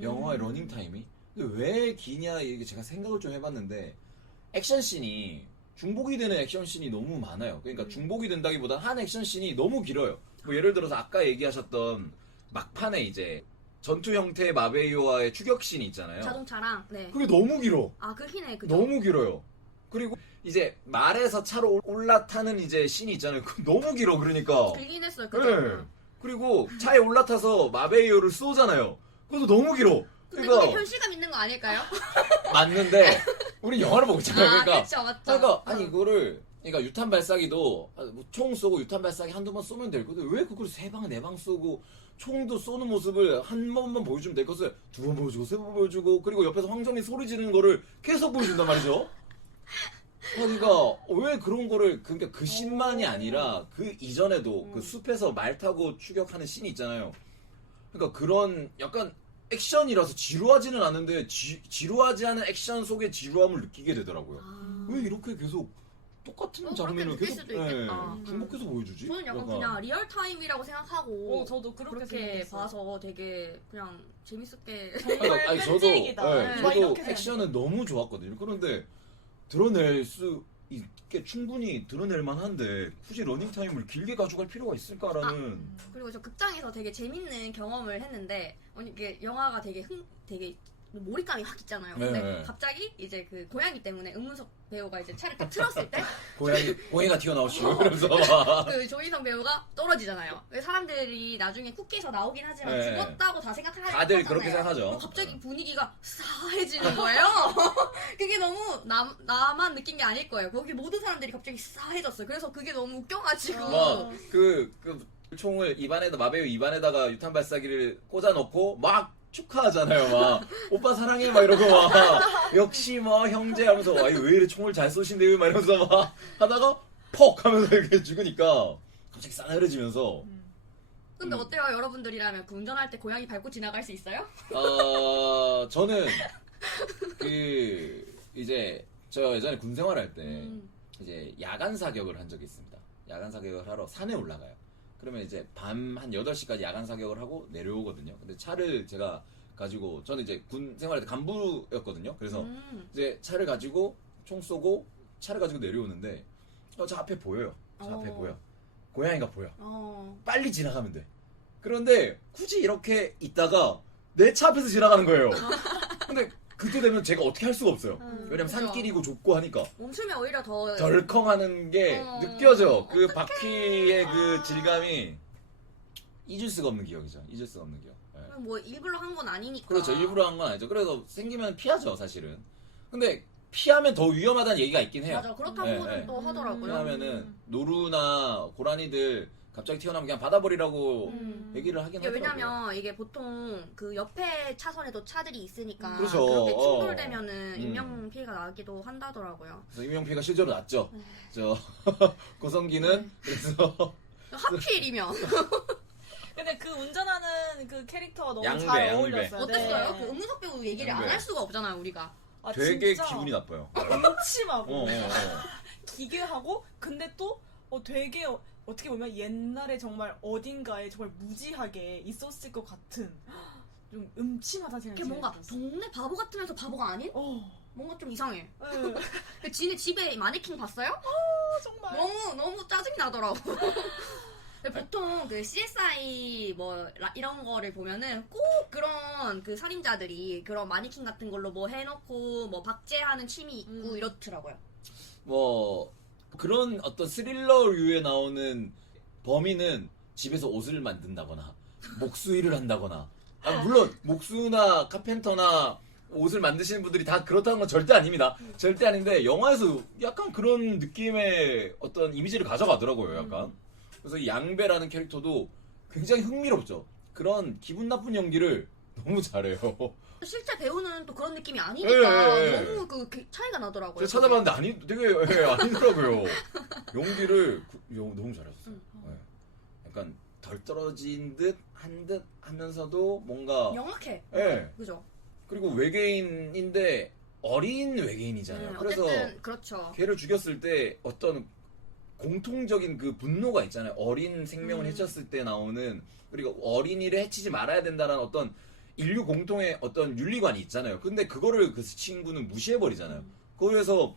영화의 러닝타임이. 근데 왜 기냐, 이게 제가 생각을 좀 해봤는데, 액션씬이 중복이 되는 액션씬이 너무 많아요. 그러니까 중복이 된다기보다 한 액션씬이 너무 길어요. 뭐 예를 들어서 아까 얘기하셨던 막판에 이제 전투 형태의 마베이오와의 추격씬이 있잖아요. 자동차랑, 네. 그게 너무 길어. 그렇긴 해, 그죠? 너무 길어요. 그리고 이제 말에서 차로 올라타는 이제 씬이 있잖아요. 그거 너무 길어. 그러니까. 길긴 했어요, 그죠? 네. 그리고 차에 올라타서 마베이오를 쏘잖아요. 그것도 너무 길어. 근데 그러니까 그게 현실감 있는 거 아닐까요? 맞는데 우리 영화를 보고 있잖아요. 그러니까 그쵸, 맞죠. 그러니까 아니 이거를, 그러니까 유탄 발사기도 총 쏘고 유탄 발사기 한두 번 쏘면 될 거든 왜 그걸 세 방 네 방 쏘고 총도 쏘는 모습을 한 번만 보여주면 될 것을 두 번 보여주고 세 번 보여주고, 그리고 옆에서 황정민 소리 지르는 거를 계속 보여준단 말이죠. 그러니까 왜 그런 거를 그러니까 그 씬만이 아니라 그 이전에도 그 숲에서 말 타고 추격하는 씬이 있잖아요. 그러니까 그런 약간 액션이라서 지루하지는 않은데 지루하지 않은 액션 속의 지루함을 느끼게 되더라고요. 왜 이렇게 계속 똑같은 장면을 그렇게 계속 느낄 수도 있겠다. 중복해서 보여주지? 저는 약간 그냥 리얼 타임이라고 생각하고 저도 그렇게 그렇게 생각했어요. 봐서 되게 그냥 재밌었게 정말 아니, 끈질기다. 네, 막 저도 이렇게 액션은 너무 좋았거든요. 그런데 드러낼 수 있게 충분히 드러낼 만한데 굳이 러닝 타임을 길게 가져갈 필요가 있을까라는. 그리고 저 극장에서 되게 재밌는 경험을 했는데 이게 영화가 되게 몰입감이 확 있잖아요. 근데 네. 갑자기 이제 그 고양이 때문에 은문석 배우가 이제 차를 딱 틀었을 때 고양이가 튀어나오시고 이러면서 막. 그 조인성 배우가 떨어지잖아요. 사람들이 나중에 쿠키에서 나오긴 하지만 네. 죽었다고 다 생각하는 다들 그렇게 생각하죠. 갑자기 분위기가 싸해지는 거예요. 그게 너무 나만 느낀 게 아닐 거예요. 거기 모든 사람들이 갑자기 싸해졌어요. 그래서 그게 너무 웃겨가지고 막그 총을 입안에다 마배우 입안에다가 유탄 발사기를 꽂아놓고 막 축하하잖아요. 막 오빠 사랑해 막 이러고 막 역시 뭐 형제 하면서 와 이거 왜 이래 총을 잘 쏘신대요 막 이러면서 막 하다가 퍽 하면서 이렇게 죽으니까 갑자기 싸늘해지면서. 근데 어때요? 여러분들이라면 그 운전할 때 고양이 밟고 지나갈 수 있어요? 저는 그 이제 저 예전에 군 생활할 때 이제 야간 사격을 한 적이 있습니다. 야간 사격을 하러 산에 올라가요. 그러면 이제 밤 한 8시까지 야간 사격을 하고 내려오거든요. 근데 차를 제가 가지고 저는 이제 군 생활할 때 간부였거든요. 그래서 이제 차를 가지고 총 쏘고 차를 가지고 내려오는데 저 앞에 보여요. 저 앞에 보여. 고양이가 보여. 빨리 지나가면 돼. 그런데 굳이 이렇게 있다가 내 차 앞에서 지나가는 거예요. 근데 그때 되면 제가 어떻게 할 수가 없어요. 왜냐면 그죠. 산길이고 좁고 하니까. 멈추면 오히려 더 덜컹하는 게 느껴져. 그 바퀴의 그 질감이 잊을 수가 없는 기억이죠. 잊을 수가 없는 기억. 네. 뭐 일부러 한 건 아니니까. 그렇죠. 일부러 한 건 아니죠. 그래서 생기면 피하죠, 사실은. 근데 피하면 더 위험하다는 얘기가 있긴 해요. 맞아. 그렇다고는 네, 또 하더라고요. 왜냐하면은 노루나 고라니들 갑자기 튀어나오면 그냥 받아버리라고 얘기를 하긴 이게 하더라고요. 왜냐면 이게 보통 그 옆에 차선에도 차들이 있으니까 그렇죠. 그렇게 충돌되면은 음. 인명 피해가 나기도 한다더라고요. 그래서 임명피가 실제로 났죠. 저 고성기는 그래서 하필이면 근데 그 운전하는 그 캐릭터가 너무 양배, 잘 양배. 어울렸어요. 어땠어요? 네. 그 은무석 배우 얘기를 안 네. 할 수가 없잖아요, 우리가. 아, 되게 진짜 기분이 나빠요. 음침하고 기괴하고 근데 또 되게 어떻게 보면 옛날에 정말 어딘가에 정말 무지하게 있었을 것 같은 좀 음침하다는 이게 생각이 뭔가 들었어요. 동네 바보 같으면서 바보가 아닌? 뭔가 좀 이상해. 네. 지네 집에 마네킹 봤어요? 정말 너무 짜증이 나더라고. 보통 그 CSI 뭐 이런 거를 보면은 꼭 그런 그 살인자들이 그런 마네킹 같은 걸로 뭐 해놓고 뭐 박제하는 취미 있고 이렇더라고요. 뭐 그런 어떤 스릴러류에 나오는 범인은 집에서 옷을 만든다거나 목수일을 한다거나 물론 목수나 카펜터나 옷을 만드시는 분들이 다 그렇다는 건 절대 아닙니다. 절대 아닌데 영화에서 약간 그런 느낌의 어떤 이미지를 가져가더라고요. 약간. 그래서 이 양배라는 캐릭터도 굉장히 흥미롭죠. 그런 기분 나쁜 연기를 너무 잘해요. 실제 배우는 또 그런 느낌이 아니니까 예. 너무 그 차이가 나더라고요. 제가 찾아봤는데 되게 아니더라고요. 연기를 너무 잘하셨어요. 네. 약간 덜 떨어진 듯 한 듯 하면서도 뭔가 영악해. 예. 그죠? 그리고 외계인인데 어린 외계인이잖아요. 그래서 어쨌든 그렇죠. 걔를 죽였을 때 어떤 공통적인 그 분노가 있잖아요. 어린 생명을 해쳤을 때 나오는 그리고 어린이를 해치지 말아야 된다는 어떤 인류 공통의 어떤 윤리관이 있잖아요. 근데 그거를 그 친구는 무시해버리잖아요. 그래서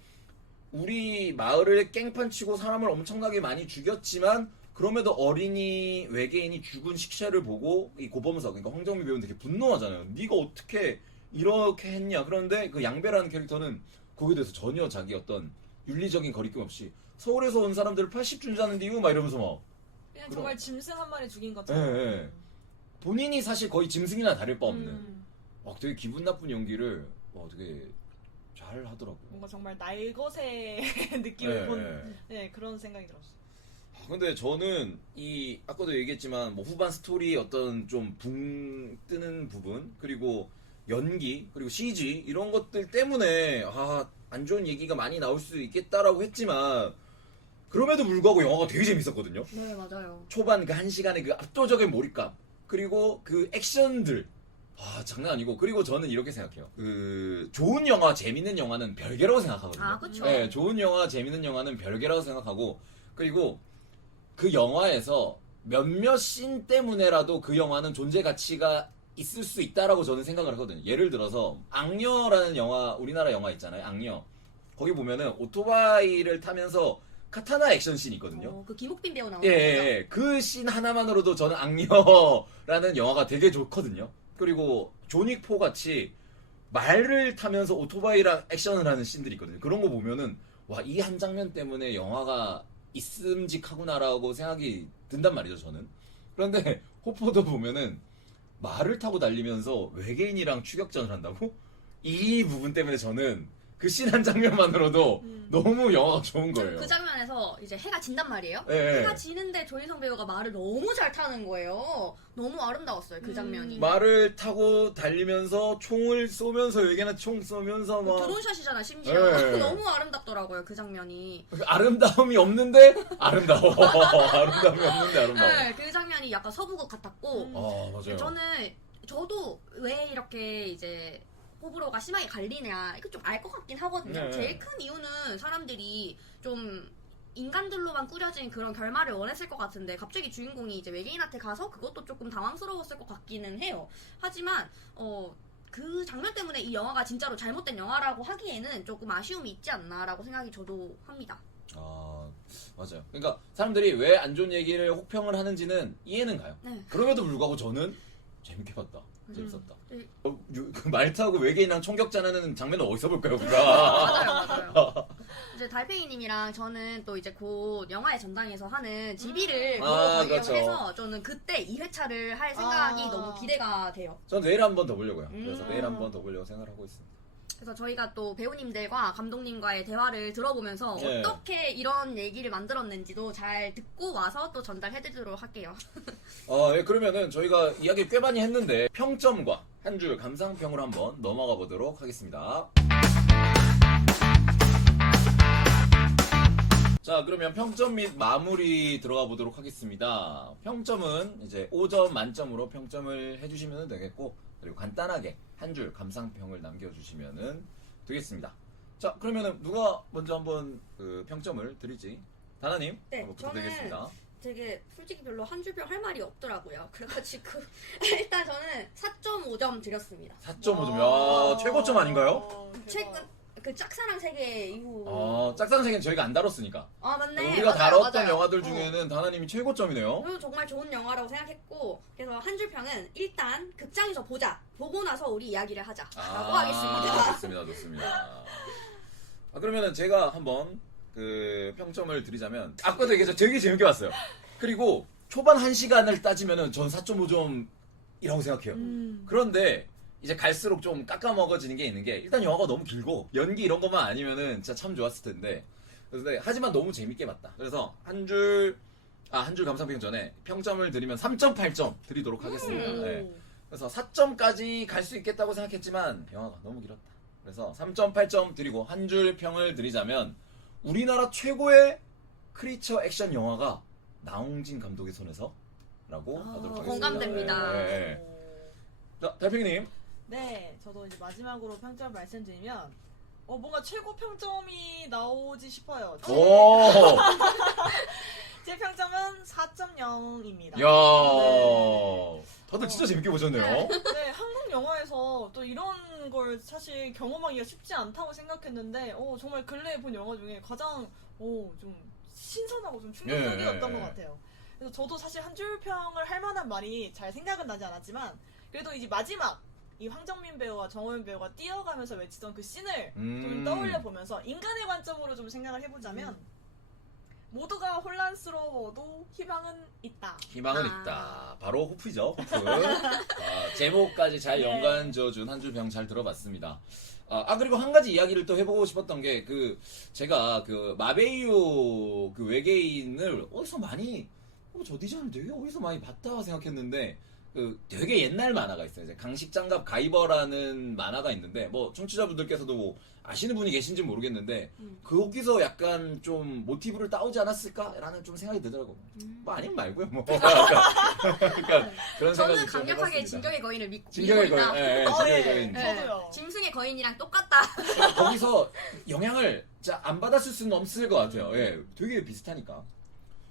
우리 마을을 깽판 치고 사람을 엄청나게 많이 죽였지만 그럼에도 어린이 외계인이 죽은 시체를 보고 이 고범석 그러니까 황정민 배우는 되게 분노하잖아요. 네가 어떻게 이렇게 했냐. 그런데 그 양배라는 캐릭터는 거기에 대해서 전혀 자기 어떤 윤리적인 거리낌 없이 서울에서 온 사람들을 80준 이유 막 이러면서 막 그냥 정말 짐승 한 마리 죽인 예, 것처럼. 예. 본인이 사실 거의 짐승이나 다를 바 없는 되게 기분 나쁜 연기를 되게 잘 하더라고요. 뭔가 정말 날것의 느낌을 예, 본 그런 생각이 들었어요. 근데 저는 이 아까도 얘기했지만 뭐 후반 스토리 어떤 좀 붕 뜨는 부분 그리고 연기 그리고 CG 이런 것들 때문에 안 좋은 얘기가 많이 나올 수 있겠다라고 했지만 그럼에도 불구하고 영화가 되게 재밌었거든요. 네, 맞아요. 초반 그 1시간의 그 압도적인 몰입감 그리고 그 액션들 장난 아니고 그리고 저는 이렇게 생각해요. 그 좋은 영화, 재밌는 영화는 별개라고 생각하거든요. 아, 그쵸. 네, 좋은 영화, 재밌는 영화는 별개라고 생각하고 그리고 그 영화에서 몇몇 씬 때문에라도 그 영화는 존재 가치가 있을 수 있다라고 저는 생각을 하거든요. 예를 들어서 악녀라는 영화, 우리나라 영화 있잖아요. 악녀. 거기 보면은 오토바이를 타면서 카타나 액션 씬이 있거든요. 그 김옥빈 배우 나오는 예, 거죠? 예, 그 씬 하나만으로도 저는 악녀라는 영화가 되게 좋거든요. 그리고 존윅4 같이 말을 타면서 오토바이랑 액션을 하는 씬들이 있거든요. 그런 거 보면은 와, 이 한 장면 때문에 영화가 있음직하구나라고 생각이 든단 말이죠, 저는. 그런데 호퍼도 보면은 말을 타고 달리면서 외계인이랑 추격전을 한다고? 이 부분 때문에 저는 그 씬 한 장면만으로도 너무 영화가 좋은 거예요. 그 장면에서 이제 해가 진단 말이에요. 예, 예. 해가 지는데 조인성 배우가 말을 너무 잘 타는 거예요. 너무 아름다웠어요, 그 장면이. 말을 타고 달리면서 총을 쏘면서 외계인한테 총 쏘면서 막 드론샷이잖아, 심지어. 예. 너무 아름답더라고요, 그 장면이. 아름다움이 없는데 아름다워. 아름다움이 없는데 아름다워. 네, 그 장면이 약간 서부극 같았고. 아, 맞아요. 저도 왜 이렇게 이제 호불호가 심하게 갈리냐 이거 좀 알 것 같긴 하거든요. 네. 제일 큰 이유는 사람들이 좀 인간들로만 꾸려진 그런 결말을 원했을 것 같은데 갑자기 주인공이 이제 외계인한테 가서 그것도 조금 당황스러웠을 것 같기는 해요. 하지만 그 장면 때문에 이 영화가 진짜로 잘못된 영화라고 하기에는 조금 아쉬움이 있지 않나라고 생각이 저도 합니다. 아, 맞아요. 그러니까 사람들이 왜 안 좋은 얘기를 혹평을 하는지는 이해는 가요. 네. 그럼에도 불구하고 저는 재밌게 봤다. 재밌었다. 네. 말 타고 외계인이랑 총격전하는 장면은 어디서 볼까요, 우리가? 맞아요. 이제 달팽이님이랑 저는 또 이제 곧 영화의 전당에서 하는 지비를 보러 가기로 그렇죠. 해서 저는 그때 2회차를 할 생각이 아. 너무 기대가 돼요. 전 내일 한 번 더 보려고요. 그래서 음. 내일 한 번 더 보려고 생각을 하고 있습니다. 그래서 저희가 또 배우님들과 감독님과의 대화를 들어보면서 네. 어떻게 이런 얘기를 만들었는지도 잘 듣고 와서 또 전달해드리도록 할게요. 예, 그러면은 저희가 이야기 꽤 많이 했는데 평점과 한 줄 감상평으로 한번 넘어가 보도록 하겠습니다. 자, 그러면 평점 및 마무리 들어가 보도록 하겠습니다. 평점은 이제 5점 만점으로 평점을 해주시면 되겠고, 그리고 간단하게 한 줄 감상평을 남겨주시면 되겠습니다. 자, 그러면은 누가 먼저 한번 그 평점을 드리지? 다나님, 네, 한번 부탁드리겠습니다. 되게 솔직히 별로 한 줄평 할 말이 없더라고요. 그래가지고 일단 저는 4.5점 드렸습니다. 4.5점. 야, 최고점 아닌가요? 최근 그 짝사랑 세계 이후 짝상생은 저희가 안 다뤘으니까. 맞네. 우리가 맞아요, 다뤘던 맞아요. 영화들 중에는 다나님이 최고점이네요. 저는 정말 좋은 영화라고 생각했고 그래서 한 줄 평은 일단 극장에서 보고 나서 우리 이야기를 하자라고 하겠습니다. 좋습니다, 좋습니다. 그러면은 제가 한번 그 평점을 드리자면 아까도 얘기했죠. 되게 재밌게 봤어요. 그리고 초반 1시간을 따지면은 전 4.5점이라고 생각해요. 그런데 이제 갈수록 좀 깎아먹어지는 게 있는 게 일단 영화가 너무 길고 연기 이런 것만 아니면은 진짜 참 좋았을 텐데 그런데 하지만 너무 재밌게 봤다. 그래서 한 줄 감상평 전에 평점을 드리면 3.8점 드리도록 하겠습니다. 네. 그래서 4점까지 갈 수 있겠다고 생각했지만 영화가 너무 길었다. 그래서 3.8점 드리고 한 줄 평을 드리자면 우리나라 최고의 크리처 액션 영화가 나홍진 감독의 손에서 라고 하도록 하겠습니다. 공감됩니다. 네. 자, 달팽이님. 네, 저도 이제 마지막으로 평점 말씀드리면 뭔가 최고 평점이 나오지 싶어요. 오! 제 평점은 4.0입니다. 야, 다들 진짜 재밌게 보셨네요. 네, 한국 영화에서 또 이런 걸 사실 경험하기가 쉽지 않다고 생각했는데, 정말 근래에 본 영화 중에 가장, 좀 신선하고 좀 충격적이었던 것 같아요. 그래서 저도 사실 한 줄 평을 할 만한 말이 잘 생각은 나지 않았지만, 그래도 이제 마지막, 이 황정민 배우와 정호연 배우가 뛰어가면서 외치던 그 씬을 좀 떠올려 보면서 인간의 관점으로 좀 생각을 해보자면, 모두가 혼란스러워도 희망은 있다. 희망은 있다. 바로 호프죠, 호프. 제목까지 잘 네. 연관져준 한 줄 평 잘 들어봤습니다. 그리고 한 가지 이야기를 또 해보고 싶었던 게, 제가 마베이오 외계인을 어디서 많이, 저 디자인 되게 어디서 많이 봤다 생각했는데, 그 되게 옛날 만화가 있어요. 이제 강식장갑 가이버라는 만화가 있는데 뭐 청취자분들께서도 뭐 아시는 분이 계신지 모르겠는데 거기서 약간 좀 모티브를 따오지 않았을까라는 좀 생각이 들더라고. 뭐 아니면 말고요. 뭐 그러니까 그런 저는 생각이 좀 강력하게 해봤습니다. 진격의 거인을 믿고 진격의 거인, 있다. 예, 예, 진격의 거인. 저도요. 짐승의 거인이랑 똑같다. 거기서 영향을 진짜 안 받았을 수는 없을 것 같아요. 예, 되게 비슷하니까.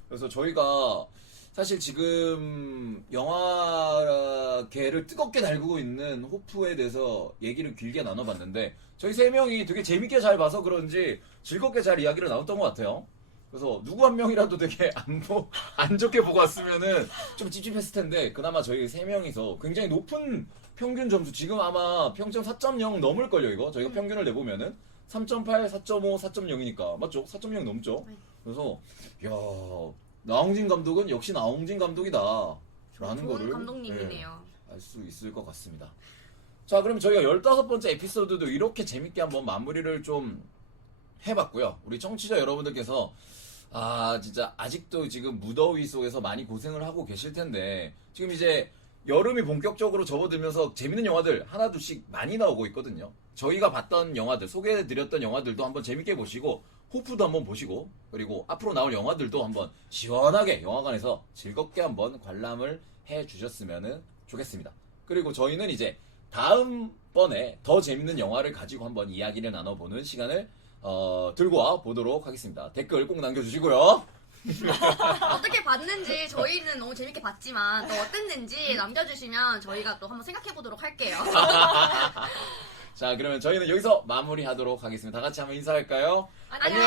그래서 저희가 사실 지금 영화계를 뜨겁게 달구고 있는 호프에 대해서 얘기를 길게 나눠봤는데 저희 세 명이 되게 재밌게 잘 봐서 그런지 즐겁게 잘 이야기를 나눴던 것 같아요. 그래서 누구 한 명이라도 되게 안 좋게 보고 왔으면은 좀 찝찝했을 텐데 그나마 저희 세 명이서 굉장히 높은 평균 점수 지금 아마 평점 4.0 넘을걸요 이거 저희가 평균을 내보면은 3.8, 4.5, 4.0이니까 맞죠? 4.0 넘죠? 네. 그래서 야 나홍진 감독은 역시 나홍진 감독이다 라는 좋은 거를 감독님이네요. 알 수 있을 것 같습니다. 자 그럼 저희가 15번째 에피소드도 이렇게 재밌게 한번 마무리를 좀 해봤고요. 우리 청취자 여러분들께서 아 진짜 아직도 지금 무더위 속에서 많이 고생을 하고 계실 텐데 지금 이제 여름이 본격적으로 접어들면서 재밌는 영화들 하나둘씩 많이 나오고 있거든요. 저희가 봤던 영화들 소개해드렸던 영화들도 한번 재밌게 보시고 호프도 한번 보시고 그리고 앞으로 나올 영화들도 한번 시원하게 영화관에서 즐겁게 한번 관람을 해주셨으면 좋겠습니다. 그리고 저희는 이제 다음번에 더 재밌는 영화를 가지고 한번 이야기를 나눠보는 시간을 들고 와 보도록 하겠습니다. 댓글 꼭 남겨주시고요. 어떻게 봤는지 저희는 너무 재밌게 봤지만 또 어땠는지 남겨주시면 저희가 또 한번 생각해보도록 할게요. 자 그러면 저희는 여기서 마무리하도록 하겠습니다. 다 같이 한번 인사할까요? 안녕.